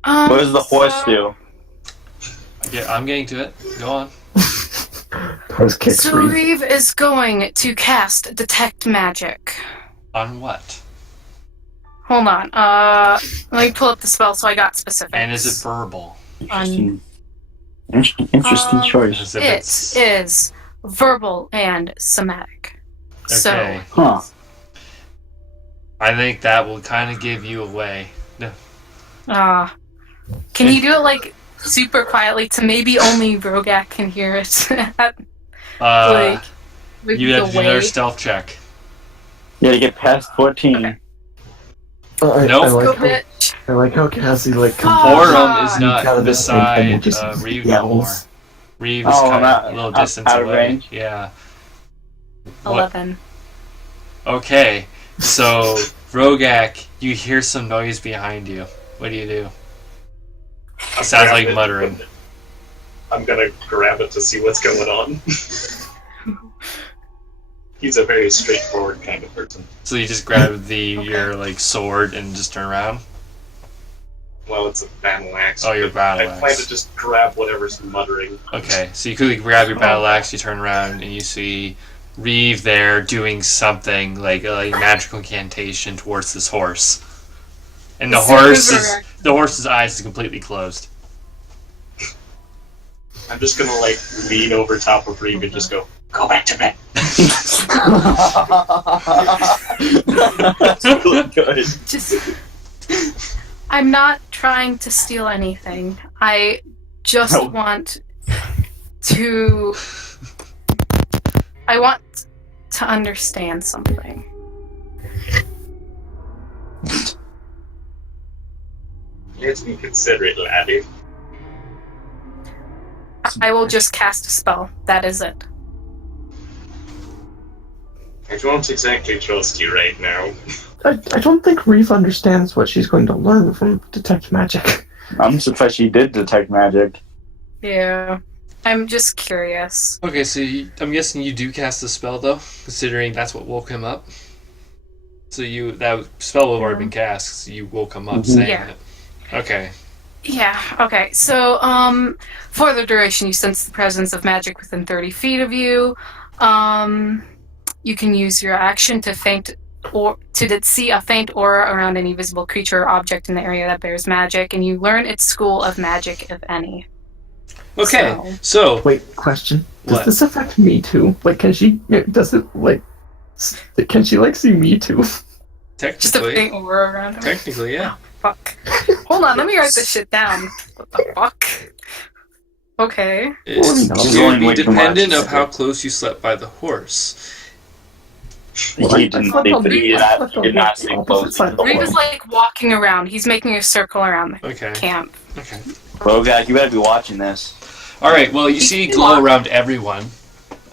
What does the horse so- do? do? Yeah, I'm getting to it. Go on. Horse kicks So Reeve. Reeve is going to cast Detect Magic. On what? Hold on. Let me pull up the spell so I got specifics. And is it verbal? Interesting. Interesting choice. As if It it's... is verbal and somatic. Okay. Huh. I think that will kind of give you away. No. So, can you do it like super quietly to maybe only Vrogak can hear it? Like, maybe You have to do away. another stealth check. Yeah, to get past 14. I Nope. Go, like bitch. I like how Cassie like Orym is Kind not of the same thing, beside just Reeve no more. yells. Reeve is Oh, kind not- of a little out- distance out of away. range? Yeah. What? 11. Okay, so Vrogak, you hear some noise behind you. What do you do? It sounds like muttering. I'm gonna grab it to see what's going on. He's a very straightforward kind of person. So you just grab your like sword and just turn around. Well, it's a battle axe. Oh, your but battle I plan axe. to just grab whatever's muttering. Okay, so you quickly grab your battle axe, you turn around, and you see Reeve there doing something like a magical incantation towards this horse. And the horse's eyes is completely closed. I'm just gonna like lean over top of Reeve and just go back to bed. That's really good. Just. I'm not trying to steal anything. I just No. want to. I want to understand something. Let me consider it, laddie. I will just cast a spell. That is it. I don't exactly trust you right now. I don't think Reeve understands what she's going to learn from Detect Magic. I'm surprised she did detect magic. Yeah. I'm just curious. Okay, so I'm guessing you do cast the spell though, considering that's what woke him up. So that spell would have already been cast. So you woke him up saying Yeah. it. Okay. Yeah, okay. So, for the duration, you sense the presence of magic within 30 feet of you. You can use your action to feint or to see a faint aura around any visible creature or object in the area that bears magic, and you learn its school of magic, if any. Okay, so Wait, question. Does What? this affect me too? Like, can she, does it, like, can she, like, see me too? Just a technically, faint aura around him. technically, yeah. Fuck. Hold on, let me write this shit down. What the fuck? Okay. It's Well, going going to be way too dependent much. of how close you slept by the horse. Well, He I didn't slept say on that the- he I slept on did not the stay opposite close side to of the the Reeve horse. is like walking around. He's making a circle around the Okay. camp. Okay. Vrogak, you better be watching this. All right. Well, you see can glow walk. around everyone,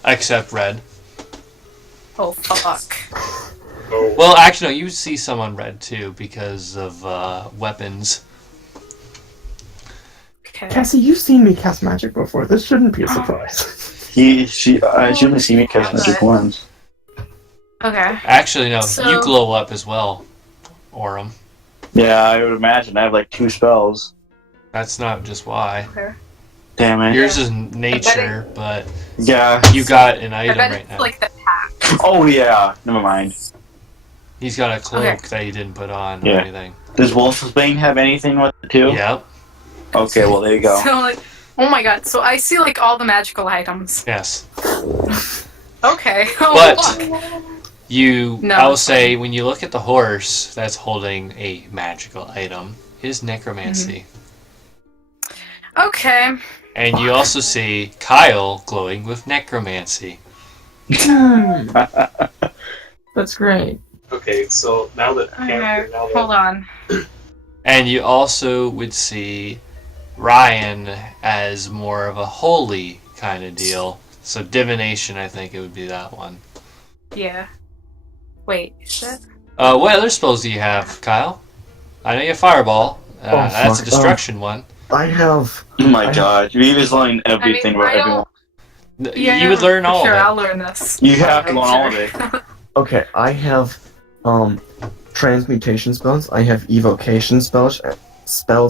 except Red. Oh, fuck. Oh, Well, actually, no. You see some on Red too because of weapons. Okay. Cassie, you've seen me cast magic before. This shouldn't be a surprise. She only seen me cast magic once. Okay. Actually, no. So- You glow up as well, Orym. Yeah, I would imagine I have like 2 spells. That's not just why. Okay. Damn it. Yours is nature, but Yeah. you got an I item bet right it's now. like the pact. Oh yeah. Never mind. He's got a cloak Okay. that he didn't put on or Yeah. anything. Does Wolfsbane have anything with it too? Yep. Okay, well there you go. So like, oh my god. So I see like all the magical items. Yes. Okay. Oh, But- fuck. No, I will it's say, when you look at the horse that's holding a magical item, it is necromancy. Okay. And you also see Kyle glowing with necromancy. That's great. Okay, so now that Hold on. And you also would see Ryan as more of a holy kind of deal. So divination, I think it would be that one. Yeah. Wait, is that? What other spells do you have, Kyle? I know you have Fireball. That's a fuck. destruction one. I have. Oh my god, Reeve is learning everything about everyone. You would learn all sure, of it. I'll learn this. You have to learn all of it. Okay, I have transmutation spells. I have evocation spells,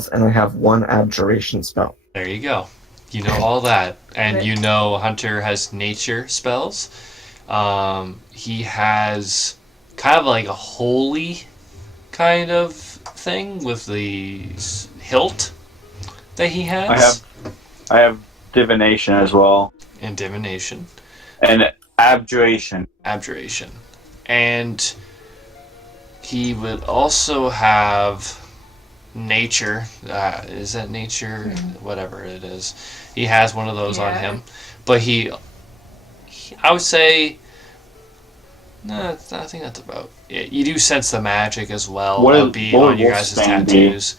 and I have one abjuration spell. There you go. You know all that. And you know Hunter has nature spells. He has kind of like a holy kind of thing with the hilt that he has. I have divination as well. And divination. And abjuration. Abjuration. And he would also have nature. Is that nature? Whatever it is. He has one of those on him. But I would say... No, I think that's about it. You do sense the magic as well. What That'll be on your guys' tattoos.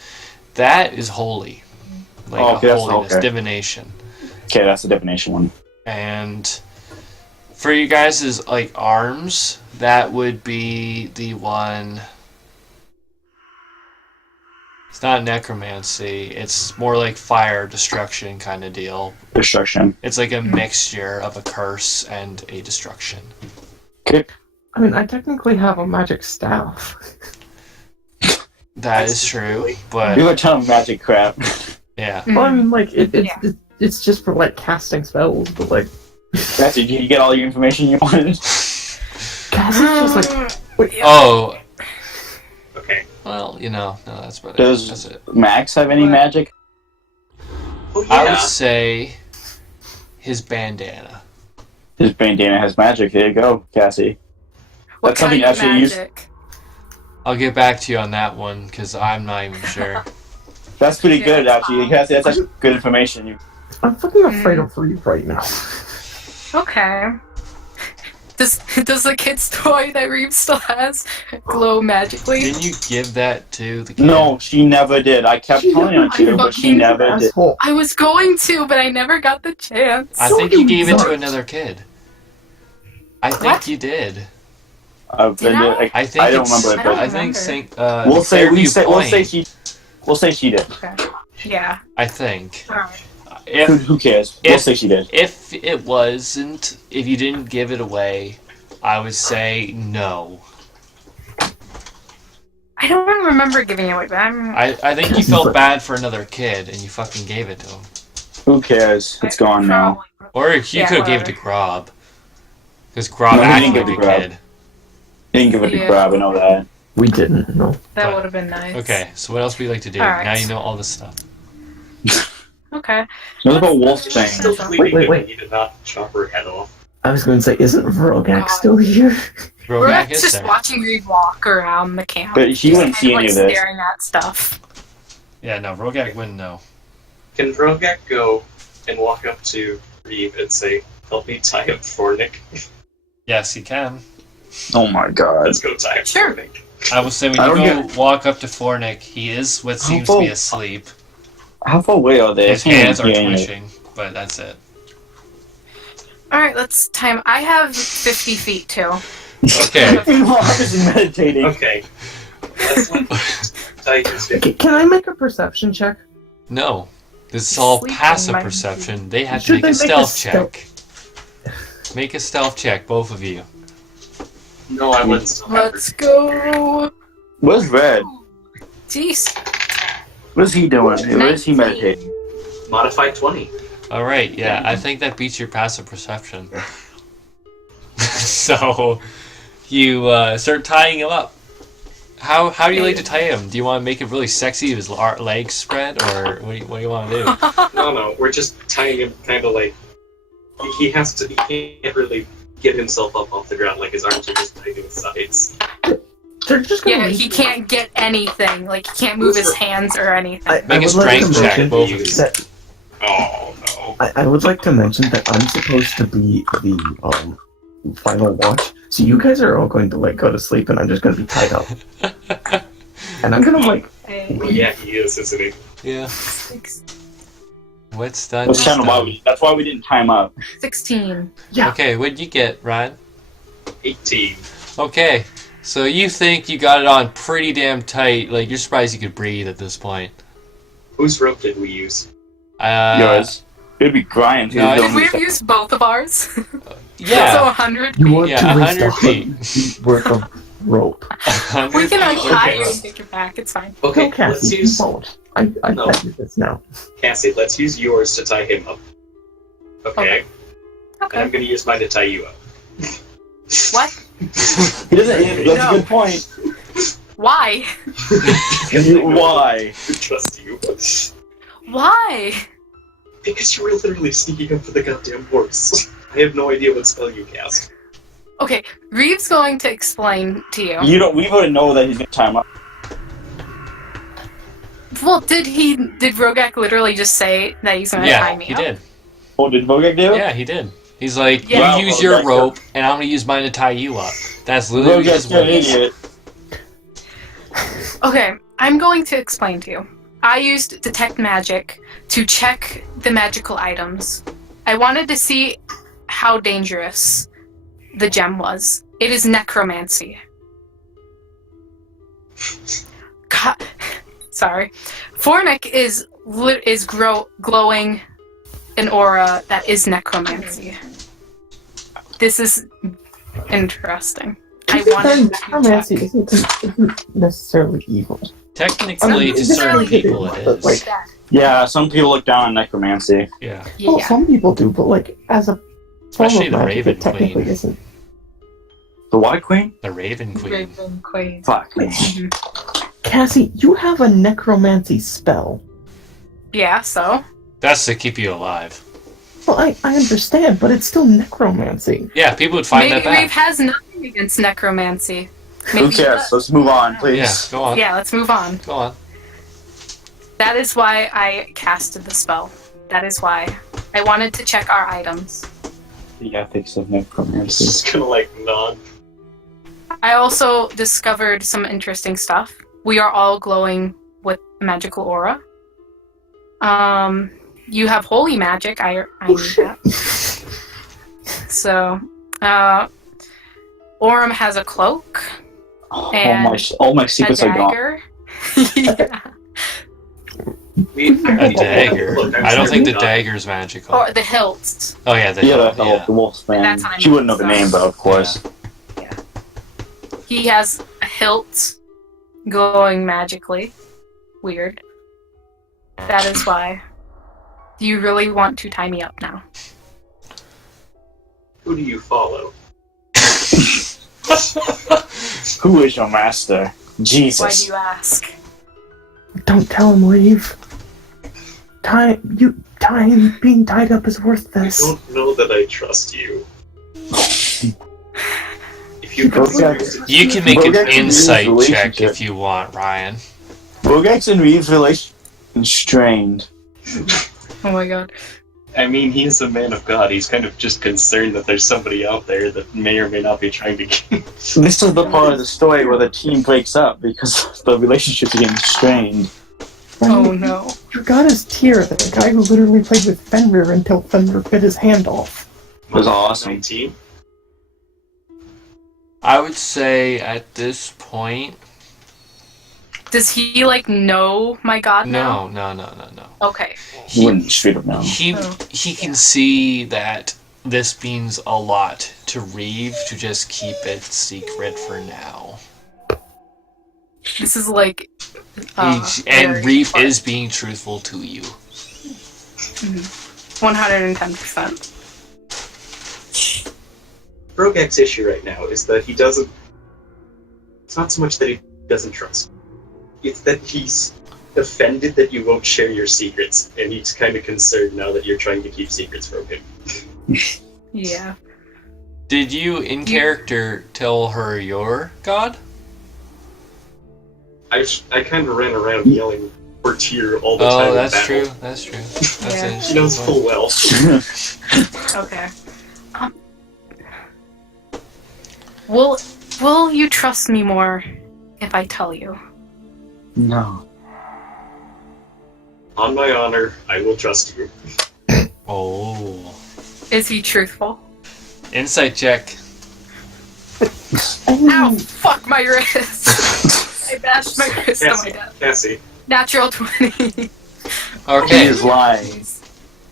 That is holy. Like a holiness. Divination. Okay, that's the divination one. And for you guys' like arms, that would be the one. It's not necromancy. It's more like fire destruction kind of deal. Destruction. It's like a mixture of a curse and a destruction. Okay. I mean, I technically have a magic staff. That is true, but You have a ton of magic crap. yeah. Well, I mean, like it's just for like casting spells, but like. Cassie, did you get all your information you wanted? Cassie's just like. Wait, Oh. Okay. Well, no, that's about it. Does That's it. Max have any magic? Oh, I yeah. would say his bandana. His bandana has magic. There you go, Cassie. What That's something kind of actually used. magic? I'll get back to you on that one because I'm not even sure. That's pretty Yeah, good, that's actually. fine. Cassie, that's actually good information. I'm fucking afraid of Reeve right now. Okay. Does the kid's toy that Reeve still has glow magically? Didn't you give that to the kid? No, she never did. I kept telling her to, but she never did. Asshole. I was going to, but I never got the chance. I So think you gave it to dark. another kid. I think What? you did. Did I? I think I don't it's- remember it, but I think we'll say Fairview we'll say she did. Okay. Yeah. I think Alright. Who cares? We'll say she did. If it wasn't, if you didn't give it away, I would say no. I don't remember giving it away, but I think you felt bad for another kid and you fucking gave it to him. Who cares? It's gone now. Or you Yeah, could have gave it to whatever. Grob. Because Grob No, he acted didn't give like it a to Grob. kid. Didn't give it to Yeah. Grab, I know that. We didn't, no. That But- would have been nice. Okay, so what else would you like to do? Alright. Now you know all this stuff. Okay. What about Wolf She's thing? still bleeding Wait. and you did not chop her head off. I was going to say, isn't Vrogak God. still here? We're Vrogak is just there. watching Reeve walk around the camp. But he wouldn't see any of this. Staring at stuff. Yeah, no, Vrogak wouldn't know. Can Vrogak go and walk up to Reeve and say, "Help me tie up Fornek"? Yes, he can. Oh my god. Let's go tie up Sure. Fornek. I will say when I you don't go walk up to Fornek, he is what seems to be asleep. How far away are they? His hands are twitching, but that's it. Alright, let's time. I have 50 feet too. Okay. Meanwhile, I was meditating. Okay. Let's let tie his feet. Can I make a perception check? No. This is all Sleeping passive might be- perception. They have to Should make a they make a stealth check. Make a stealth check, both of you. No, I wouldn't still have her. Let's go. Where's Red? Jeez. What is he doing? What is he 19. meditating? Modified 20. Alright, yeah, I think that beats your passive perception. So, you start tying him up. How do you like to tie him? Do you want to make it really sexy, his legs spread, or what do you want to do? No, we're just tying him kind of like... He can't really get himself up off the ground, like his arms are just tied to his sides. They're just gonna Yeah, leave- he can't get anything. Like, he can't move his hands or anything. I Make a would like strength to check, mention both of you. that- Oh, no. I would like to mention that I'm supposed to be the final watch, so you guys are all going to like go to sleep, and I'm just going to be tied up, and I'm going to like. Well, yeah, he is, isn't he? Yeah. What's done? That's is kind of done. that's why we didn't time up. 16. Yeah. Okay, what'd you get, Ryan? 18. Okay, so you think you got it on pretty damn tight. Like, you're surprised you could breathe at this point. Whose rope did we use? Yours. It'd be Brian. No, Did we have used both of ours? So Yeah. 100 You feet. want Yeah, to waste 100 100 feet worth of rope. We can untie Okay. you and take it back. It's fine. Okay, No, Cassie, let's you use... won't. I No. bet you this now. Cassie, let's use yours to tie him up. Okay? And I'm Okay. gonna use mine to tie you up. What? He doesn't. That's No. a good point. Why? Why? I trust you. Why? Because you were literally sneaking up for the goddamn horse. I have no idea what spell you cast. Okay, Reeve's going to explain to you. You don't. We wouldn't know that he's gonna time up. Well, did Vrogak literally just say that he's going to tie Yeah, me he up? did. Oh, did Vrogak do it? Yeah, he did. He's like, Yeah. you use Wow, your that's rope, and I'm gonna use mine to tie you up. That's literally Vrogak's his an words. idiot. Okay, I'm going to explain to you. I used detect magic to check the magical items. I wanted to see how dangerous the gem was. It is necromancy. Sorry. Fornek is glowing an aura that is necromancy. This is interesting. I wanted to necromancy check. isn't necessarily evil. Technically, to certain people, it is. Like, Yeah, some people look down on necromancy. Yeah. well, Yeah. some people do, but like as a form Especially of the magic, Raven it technically Queen. isn't. The what queen? The Raven Queen. Raven Queen. Fuck. Cassie, you have a necromancy spell. Yeah, so? That's to keep you alive. Well, I understand, but it's still necromancy. Yeah, people would find Maybe that bad. Reeve has nothing against necromancy. Who Maybe cares? Let's move on, please. Yeah, go on. Yeah, let's move on. Go on. That is why I casted the spell. That is why. I wanted to check our items. The ethics of It's necromancy. just gonna, like, nod. I also discovered some interesting stuff. We are all glowing with magical aura. You have holy magic. I knew that. So, Orym has a cloak, And all my a secrets are gone. dagger. Yeah. A dagger. Look, I'm I don't think the sorry. dagger's magical. Or the hilts. Oh yeah, the Yeah, hilt, the wolf's man. That's what I She wouldn't know meant, the name, so- though, of course. He has a hilt glowing magically. Weird. That is why. Do you really want to tie me up now? Who do you follow? Who is your master? Why do Jesus. you ask? Don't tell him, Reeve. Being tied up is worth I this. don't know that I trust you. If you Vrogak- confuse it, You can make an Vrogak and Reeve's insight check relationship. if you want, Ryan. Vrogak's and Reeve's relation strained. Oh my god. I mean, he's a man of God. He's kind of just concerned that there's somebody out there that may or may not be trying to get. This is the part of the story where the team breaks up because the relationship's getting strained. Oh no. Your god is Tyr, the guy who literally played with Fenrir until Fenrir bit his hand off. It was awesome. 19? I would say at this point, Does he know my god now? no. Okay. He wouldn't straight up know. He can see that this means a lot to Reeve to just keep it secret for now. This is And very Reeve important. is being truthful to you. 110%. Vrogak's issue right now is that he doesn't. It's not so much that he doesn't trust. It's that he's offended that you won't share your secrets, and he's kind of concerned now that you're trying to keep secrets from him. Yeah. Did you, in character, tell her your god? I kind of ran around yelling per tier all the time. Oh, that's in battle. true. That's true. That's Yeah. interesting. He knows full well. Okay. Will you trust me more if I tell you? No. On my honor, I will trust you. Oh. Is he truthful? Insight check. Ow! Fuck my wrist! I bashed my wrist on my desk. Cassie. Natural 20. He Okay, is lying.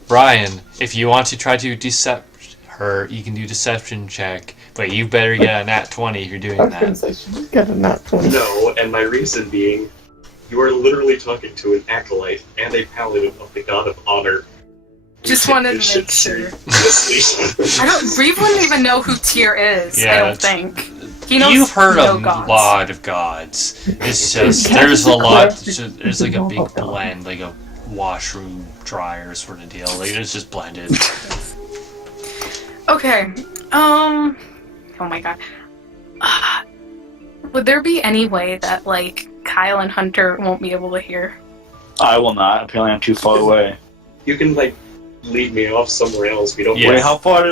Brian, if you want to try to decept her, you can do deception check, but you better get a nat 20 if you're doing I was gonna that. say she just got a nat 20. No, and my reason being, you are literally talking to an acolyte and a paladin of the god of honor. Just You wanted take to this make shit sure. seriously. Reeve wouldn't even know who Tyr is, I Yeah, don't think. He knows You've heard no a gods. lot of gods. It's just, Yeah, there's just a a lot, classic- there's like a big about that. blend, like a washroom dryer sort of deal. Like, it's just blended. Okay. Oh my god. Would there be any way that, like, Kyle and Hunter won't be able to hear? I will not. Apparently, I'm too far away. You can, like, lead me off somewhere else. We don't. Yeah. Wait, how far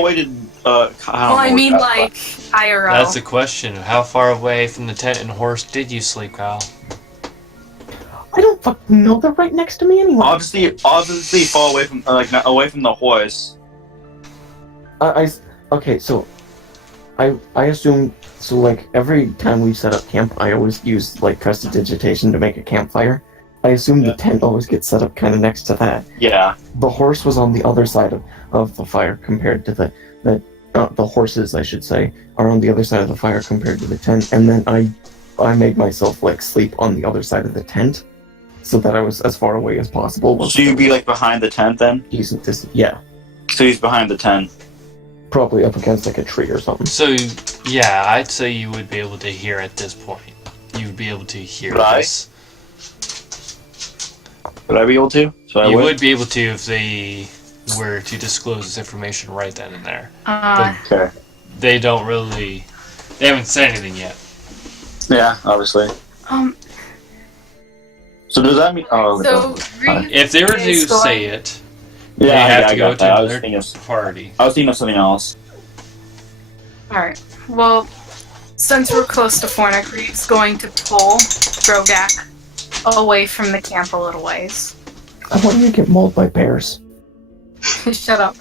away did Well, I mean, like, IRL. That's the question. How far away from the tent and horse did you sleep, Kyle? I don't fucking know. They're right next to me anyway. obviously far away from not away from the horse. Okay, so I assume so. Like every time we set up camp, I always use like prestidigitation to make a campfire. I assume the tent always gets set up kind of next to that. Yeah. The horse was on the other side of the fire compared to the horses, I should say, are on the other side of the fire compared to the tent. And then I made myself like sleep on the other side of the tent, so that I was as far away as possible. So you'd be like behind the tent then? Decent distance. Yeah, So he's behind the tent. probably up against like a tree or something. So, yeah, I'd say you would be able to hear at this point. You would be able to hear Right. this. Would I be able to? So I You would. would be able to if they were to disclose this information right then and there. Okay. They don't really... They haven't said anything yet. Yeah, obviously. So does that mean? Oh. So, okay. Reeve If they were to is going- say it, Yeah, they have I to go got to that. I was another thinking of party. something else. Alright, well, since we're close to Fornek, Reeve's going to pull Vrogak away from the camp a little ways. I want to get mauled by bears. Shut up.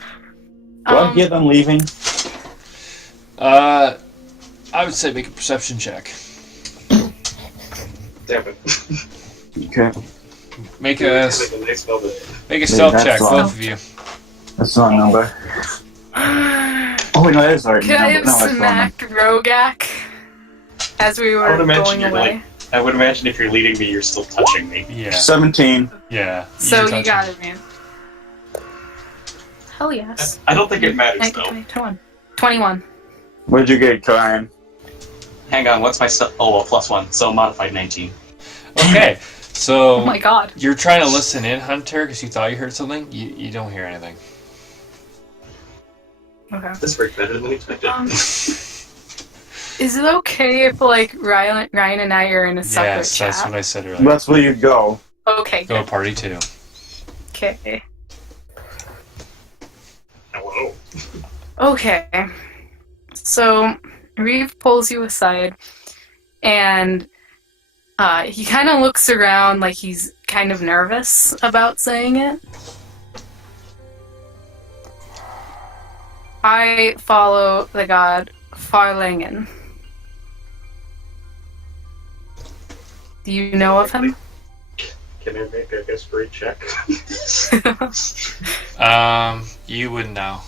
Do I hear them leaving? I would say make a perception check. Damn it. Okay. Make Make a a nice velvet. make a stealth that's check, wrong. both of you. That's the wrong number. Oh wait, no, that is the right Could I number. have No, that's the wrong number. smacked Vrogak as we I would were imagine going you're away? like. I would imagine if you're leading me, you're still touching me. Yeah, 17. yeah. So You're you got touching. it, man. Hell yes. I don't think it matters 19, though. 20, 21. 21. What did you get, Karen? Hang on, what's my stuff? Oh, a +1, so modified 19. Okay, so Oh my god. you're trying to listen in, Hunter, because you thought you heard something. You don't hear anything. Okay. This worked better than expected. Is it okay if, like, Ryan and I are in a separate Yes, chat? that's what I said earlier. That's where you go. Okay, Go good. party 2. Okay. Hello. Okay. So, Reeve pulls you aside, and he kind of looks around like he's kind of nervous about saying it. I follow the god Farlangen. Do you know of him? Can I make a history check? You wouldn't know.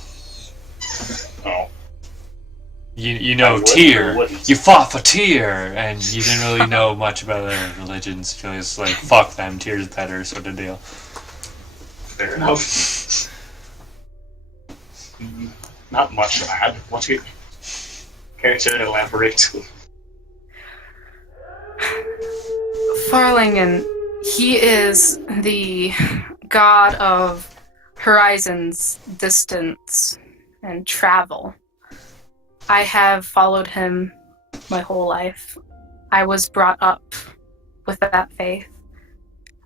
Oh. You I know would, Tyr. I wouldn't. You fought for Tyr, and you didn't really know much about their religions. You just like fuck them, Tyr's better, sort of deal. Fair enough. Not much, lad. What you care to elaborate? Farlangen, he is the god of horizons, distance, and travel. I have followed him my whole life. I was brought up with that faith.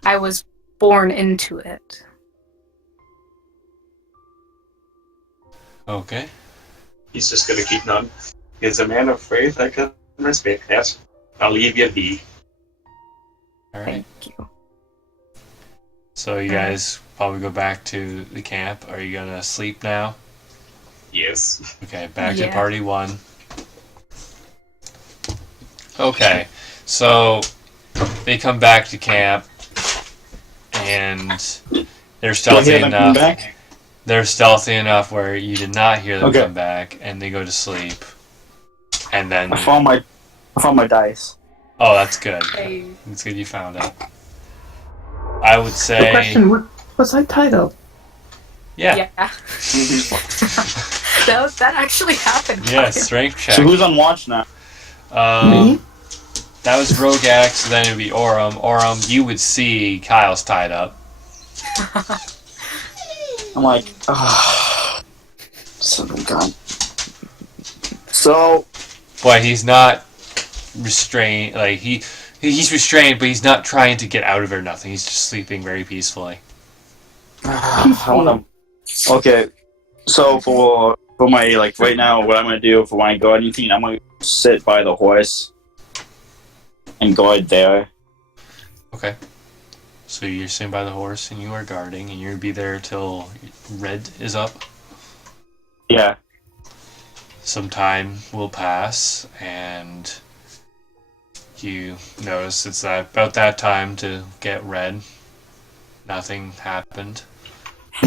I was born into it. Okay. He's just gonna keep nodding. Is a man of faith I can respect that. I'll leave you be. All right. Thank you. So you guys probably go back to the camp. Are you gonna sleep now? Yes. Okay, back to Yeah. party 1. Okay, so they come back to camp, and they're Do I stealthy hear them come enough. back? They're stealthy enough where you did not hear them Okay. come back, and they go to sleep. And then, I found my dice. oh, that's good. Hey. It's good you found it. I would The say, question, was I tied up? yeah, Yeah. that actually happened. yeah, strength check. So who's on watch now? Me? That was Vrogak, so then it would be Orym. Orym, you would see Kyle's tied up. I'm like, son of a gun. So, But he's not restrained. Like he's restrained, but he's not trying to get out of it or nothing. He's just sleeping very peacefully. okay. So for my like right now, what I'm gonna do for when I go anything, I'm gonna sit by the horse and guard there. Okay. So you're sitting by the horse and you are guarding, and you'll be there till red is up. Yeah. Some time will pass, and you notice it's about that time to get red. Nothing happened.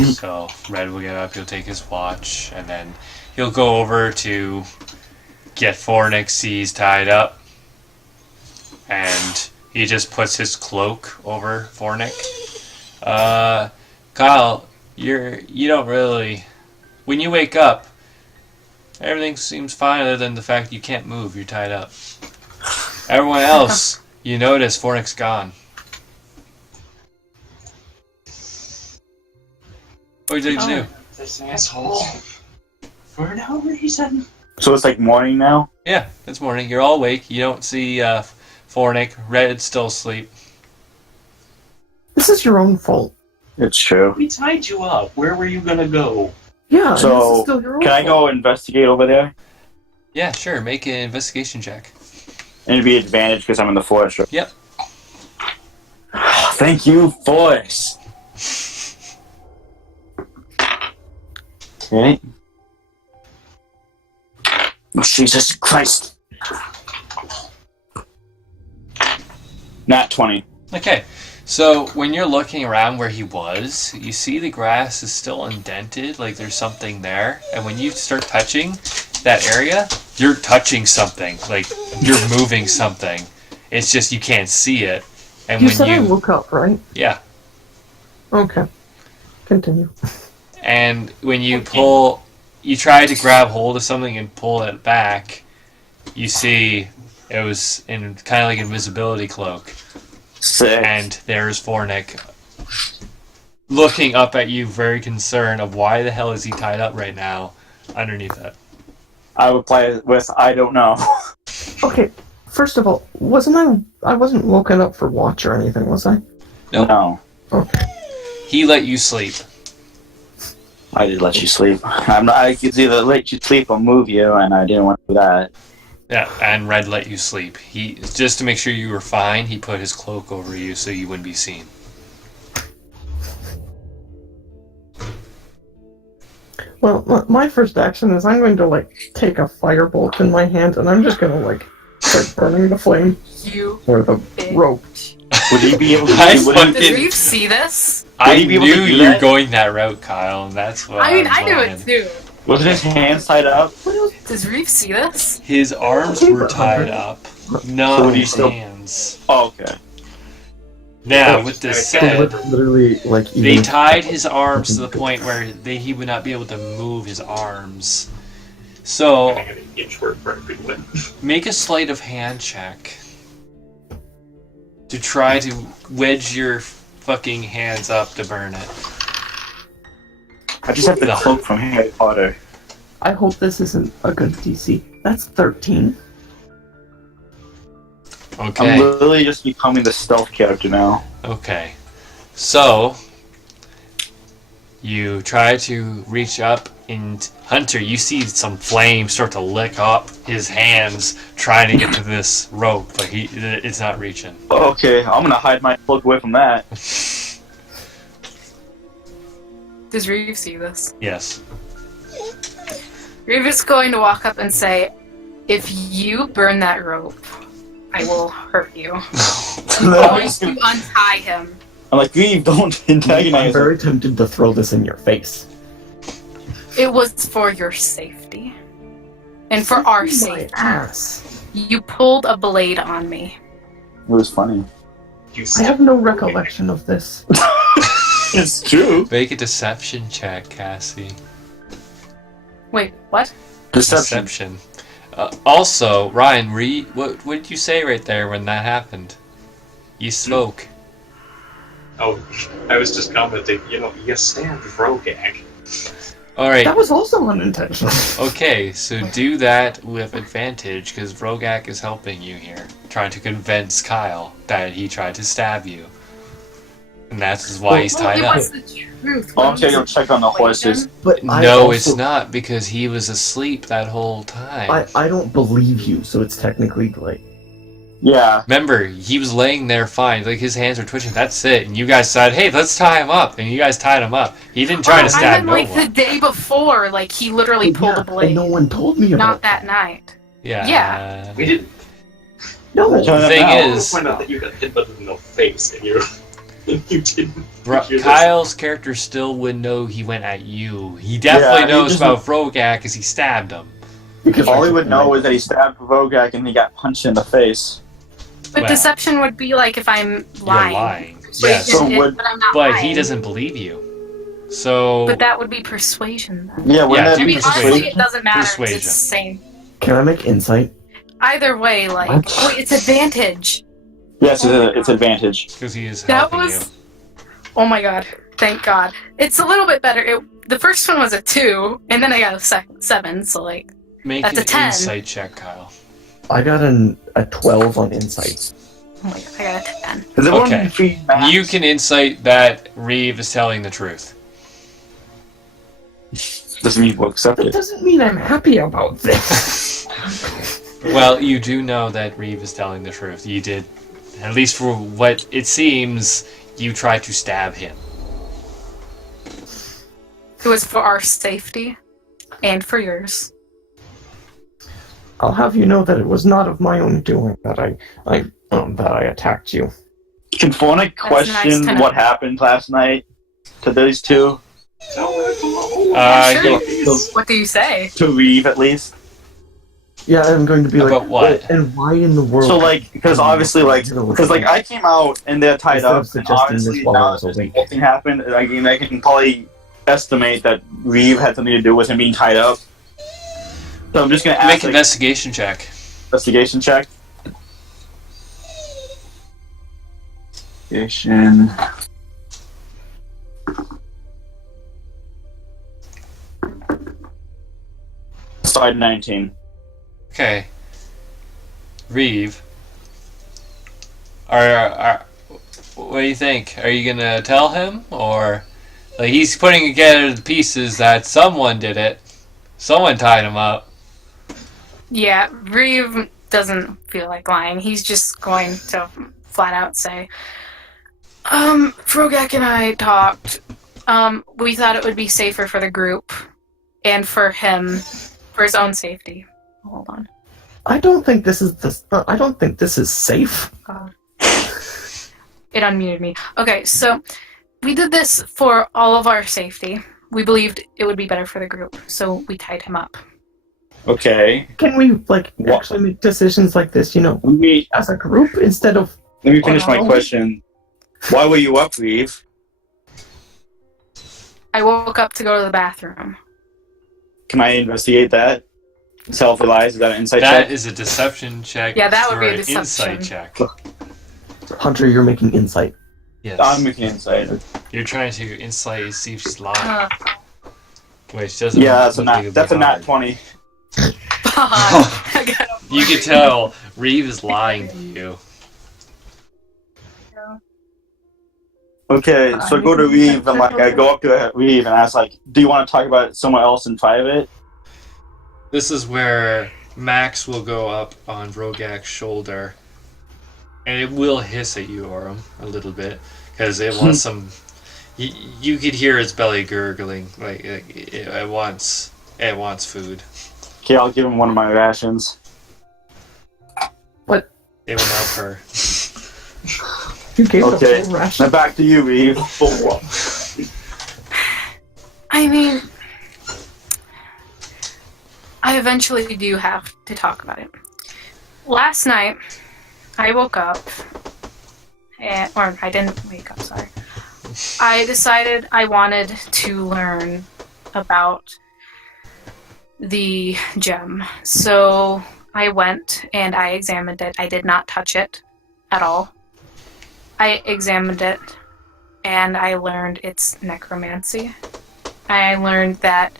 So Red will get up, he'll take his watch, and then he'll go over to get Fornek sees tied up. And he just puts his cloak over Fornek. Kyle, you don't really... When you wake up, everything seems fine other than the fact you can't move, you're tied up. Everyone else, you notice Fornek's gone. What did you do? This asshole. For no reason. So it's like morning now. Yeah, it's morning. You're all awake. You don't see Fornek. Red's still asleep. This is your own fault. It's true. We tied you up. Where were you gonna go? Yeah, this is So still your own can I fault. go investigate over there? Yeah, sure. Make an investigation check. And it'd be advantage because I'm in the forest. Right? Yep. Thank you, forest. Okay. Oh, Jesus Christ. Nat 20. Okay. So when you're looking around where he was, you see the grass is still indented, like there's something there. And when you start touching that area, you're touching something, like you're moving something. It's just you can't see it. And You when said I you, woke up, right? yeah, Okay. Continue. and when you pull, you try to grab hold of something and pull it back, you see it was in kind of like an invisibility cloak. Sick. And there's Fornek looking up at you, very concerned of why the hell is he tied up right now underneath it. I would play it with I don't know. Okay, first of all, I wasn't woken up for watch or anything, was I? Nope. No. Okay. He let you sleep. I did let you sleep. I could either let you sleep or move you, and I didn't want to do that. Yeah, and Red let you sleep. He just to make sure you were fine, he put his cloak over you so you wouldn't be seen. Well, my first action is I'm going to, take a firebolt in my hand, and I'm just going to, start burning the flame You or the rope. Would he be able to I do fucking- Does Reeve see this? I he be able knew to do you were that? going that route, Kyle, and that's what I mean, I knew wanted. it too. Wasn't his hands tied up? Does Reeve see this? His arms were tied up, not So would he his still- hands. Oh, okay. Now, with this said, Literally, they even... tied his arms to the point where he would not be able to move his arms. So, I got an inchwork for everyone. make a sleight of hand check to try to wedge your fucking hands up to burn it. I just have the cloak from Harry Potter. I hope this isn't a good DC. That's 13. Okay. I'm literally just becoming the stealth character now. Okay. So, you try to reach up, and Hunter, you see some flames start to lick up his hands trying to get to this rope, but it's not reaching. Okay, I'm gonna hide my cloak away from that. Does Reeve see this? Yes. Reeve is going to walk up and say, "If you burn that rope, I will hurt you." I'm going to untie him. I'm like, Reeve, don't I'm antagonize him. very tempted to throw this in your face. It was for your safety. And for our My safety. ass. You pulled a blade on me. It was funny. I have no recollection of this. It's true. Make a deception check, Cassie. Wait, what? Deception. Also, Ryan, what did you say right there when that happened? You spoke. Oh, I was just commenting, you stabbed Vrogak. Alright, That was also unintentional. okay, so do that with advantage, because Vrogak is helping you here, trying to convince Kyle that he tried to stab you. And that's why he's tied It up. was the truth. Oh, I'm gonna go check on the horses. But No, it's not, because he was asleep that whole time. I don't believe you, so it's technically like... Yeah. Remember, he was laying there fine, like his hands were twitching, that's it. And you guys said, hey, let's tie him up. And you guys tied him up. He didn't try to I stab meant no like one. the day before, like he literally pulled a And blade. no one told me about Not that night. Yeah. Yeah. We didn't No. The thing Now. is, find out that you got hit in the face and you didn't. Kyle's character still would know he went at you. He definitely Yeah, he knows doesn't- about Vrogak because he stabbed him. Because All he would know is that he stabbed Vrogak and he got punched in the face. But Well, deception would be like if I'm lying. You're lying. Persuasion Yes. So is, would- but I'm not But lying. he doesn't believe you. So, But that would be persuasion then. Yeah, wouldn't Yeah, that do I be mean, persuasion. honestly, it doesn't matter. 'Cause Persuasion. It's the same. Can I make insight? Either way, like, What? oh, it's advantage. Yes, it's advantage. because he is That helping was. Oh my god! Thank God. It's a little bit better. The first one was a 2, and then I got a 7. So like, you. Make that's an a 10. insight check, Kyle. I got a 12 on insight. oh my god, I got a 10. Does everyone Okay. feed max? You can insight that Reeve is telling the truth. Doesn't mean we'll accept That it. doesn't mean I'm happy about this. Well, you do know that Reeve is telling the truth. You did, at least for what it seems, you tried to stab him. It was for our safety, and for yours. I'll have you know that it was not of my own doing that I attacked you. Can Fornek That's question nice to what know. happened last night to these two? Sure. What do you say? To Reeve, at least. Yeah, I'm going to be like, About what? And why in the world? So, like, because obviously, I came out and they're tied Instead of up, and suggesting obviously this while I now was that this awake. whole thing happened, I can probably estimate that Reeve had something to do with him being tied up. So I'm just gonna ask, Make an like, investigation check. investigation check. Investigation. Side 19. Okay. Reeve. What do you think? Are you gonna tell him? Or, like, he's putting together the pieces that someone did it. Someone tied him up. Yeah, Reeve doesn't feel like lying. He's just going to flat out say, Vrogak and I talked. We thought it would be safer for the group and for him, for his own safety. Hold on. I don't think this is safe. It unmuted me. Okay, so we did this for all of our safety. We believed it would be better for the group, so we tied him up. Okay. Can we What? actually make decisions like this? Let me As a group instead of finish my Oh. question. Why were you up, Reeve? I woke up to go to the bathroom. Can I investigate that? Self-realize, is that an insight That check? is a deception check. Yeah, that would for be a an deception. insight check. Hunter. You're making insight. Yes. I'm making insight. You're trying to insight to see if she's lying. Uh, Which doesn't Yeah, that's a look like nat. it'd That's be a nat hard. 20. I got a You can tell Reeve is lying to you. Okay, so I go to Reeve and I go up to Reeve and ask do you want to talk about it somewhere else in private? This is where Max will go up on Vrogak's shoulder, and it will hiss at you, Orym, a little bit, because it wants some. You could hear its belly gurgling, it wants food. Okay, I'll give him one of my rations. What? It will now purr. You gave Okay, the full ration. now back to you, Reeve. I mean, I eventually do have to talk about it. Last night, I woke up, or I didn't wake up, sorry. I decided I wanted to learn about the gem. So I went and I examined it. I did not touch it at all. I examined it and I learned its necromancy. I learned that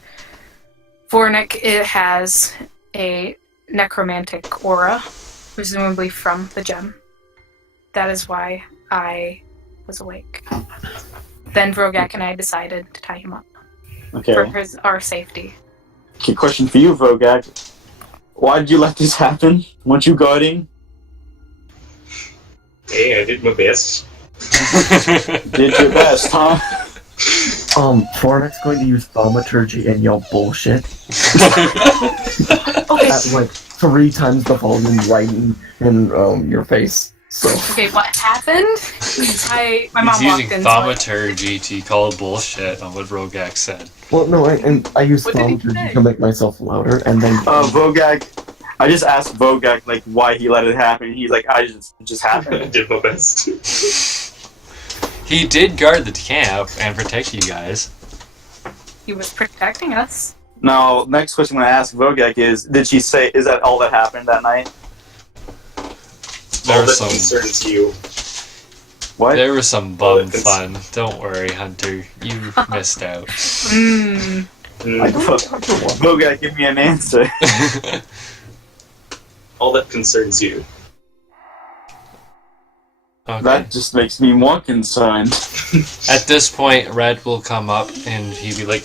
Fornek, it has a necromantic aura, presumably from the gem. That is why I was awake. Then Vrogak and I decided to tie him up Okay. for our safety. Okay, question for you, Vrogak. Why did you let this happen? Weren't you guarding? Hey, I did my best. Did your best, huh? Fornek's going to use thaumaturgy and yell bullshit Okay, at 3 times the volume right in your face. So okay, what happened? My mom He's walked using in. thaumaturgy to call bullshit on what Vrogak said. well, no, I use What did he thaumaturgy say? to make myself louder, and then Vrogak. I just asked Vrogak why he let it happen. He's like, it just I happened. did my best. He did guard the camp and protect you guys. He was protecting us. Now, next question I'm gonna ask Vrogak is is that all that happened that night? There All was that some concerns you. What? There was some bum Well, fun. Don't worry, Hunter. You missed out. Mmm. Vrogak, give me an answer. All that concerns you. Okay. That just makes me more concerned. At this point, Red will come up and he'll be like,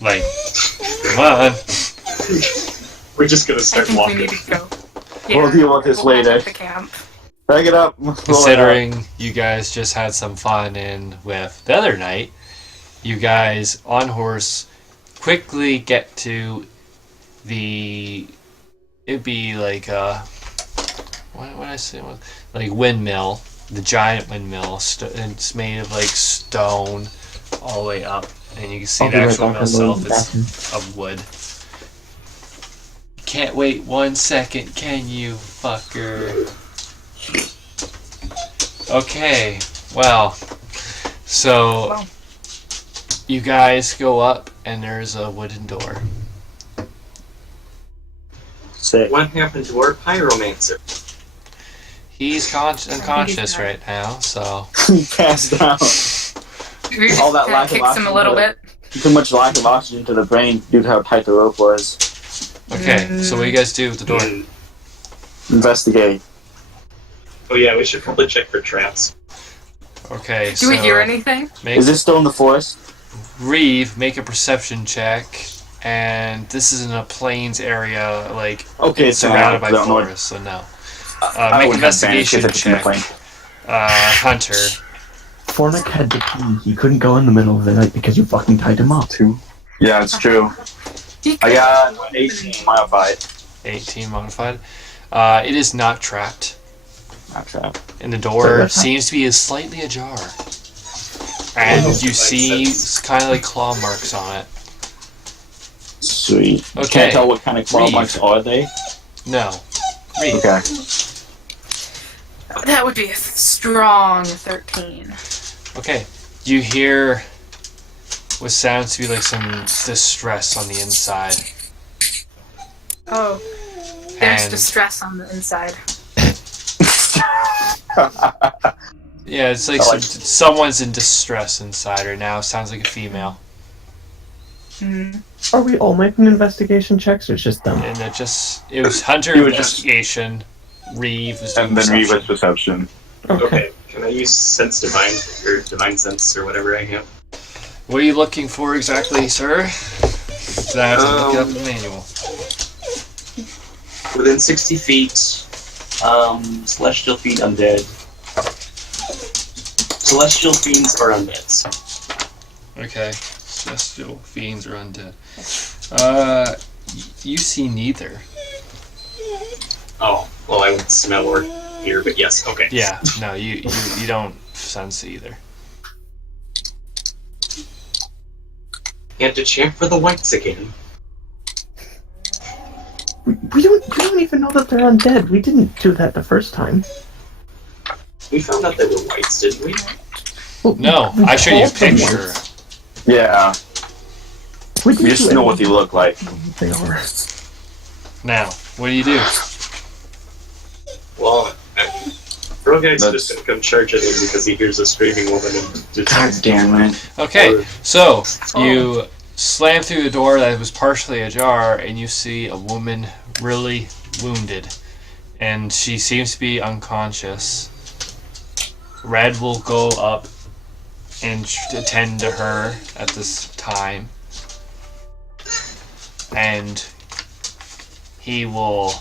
come on. We're just gonna I start think we walking. need to go. We'll deal with this we'll head later. to camp. Back it up. Considering you guys just had some fun in with the other night, you guys on horse quickly get to it'd be what would I say? Windmill, the giant windmill. It's made of stone all the way up, and you can see I'll the be right actual back, mill I'm going itself to the bathroom. is of wood. Can't wait 1 second, can you, fucker? Okay, well, so Well. you guys go up, and there's a wooden door. Sick. What happened to our pyromancer? He's unconscious dead. right now, so Passed out. We All that kinda lack of kicks him a little oxygen. bit. Too much lack of oxygen to the brain due to how tight the rope was. okay. So what do you guys do with the door? Investigate. Oh yeah, we should probably check for traps. Okay, Do we hear anything? Make Is this still in the forest? Reeve make a perception check, and this is in a plains area, Okay, it's so surrounded by I don't know what- forest, so no. I Make wouldn't have advantage investigation if it's in the check. plane. Hunter. Fornek had to pee. He couldn't go in the middle of the night because you fucking tied him up. Yeah, it's true. I got 18 modified. 18 modified. It is not trapped, Not trap. and the Wait, door what's that? seems to be slightly ajar. And Oh, you makes see sense. kind of claw marks on it. Sweet. Okay. Can't tell what kind of claw Reeve. marks are they? No. Reeve. Okay. That would be a strong 13. Okay. You hear what sounds to be some distress on the inside. Oh, there's And distress on the inside. yeah, it's someone's in distress inside right now. Sounds like a female. Mm. Are we all making investigation checks, or it's just them? And it was Hunter You were just- investigation. Reeve was And then perception. Reeve was perception. Okay. Can I use Sense Divine, or Divine Sense, or whatever I have? What are you looking for exactly, sir? So I have to look it up in the manual. Within 60 feet, Celestial Fiend Undead. Celestial Fiends are undeads. Okay. Celestial fiends are undead. You see neither. Oh, well, I would smell or hear, but yes, okay. Yeah, no, you don't sense either. And to champ for the whites again. We don't even know that they're undead. We didn't do that the first time. We found out they were whites, didn't we? Well, No, we I showed you a called them picture. once. Yeah, We we just know what they look like. they are. Now, what do you do? Well, Vrogak's That's- just gonna come charging in because he hears a screaming woman and just... God damn it. Okay, so you slam through the door that was partially ajar, and you see a woman really wounded, and she seems to be unconscious. Red will go up and attend to her at this time, and he will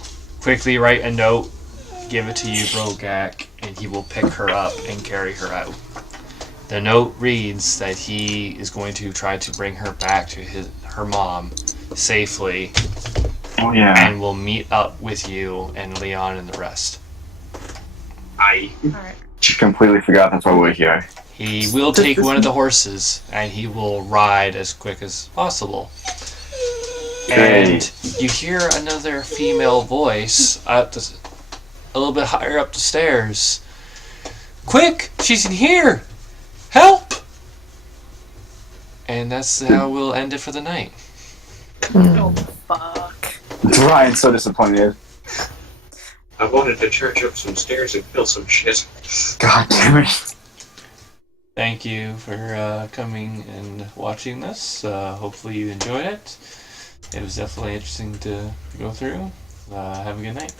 quickly write a note, give it to you, Vrogak, and he will pick her up and carry her out. The note reads that he is going to try to bring her back to her mom safely, Oh yeah. and will meet up with you and Leon and the rest. I... Alright. Completely forgot that's why we're here. He will take one of the horses, and he will ride as quick as possible. And you hear another female voice a little bit higher up the stairs. Quick! She's in here! Help! And that's how we'll end it for the night. Oh, fuck. Ryan's so disappointed. I wanted to charge up some stairs and kill some shit. God damn it. Thank you for coming and watching this. Hopefully you enjoyed it. It was definitely interesting to go through. Have a good night.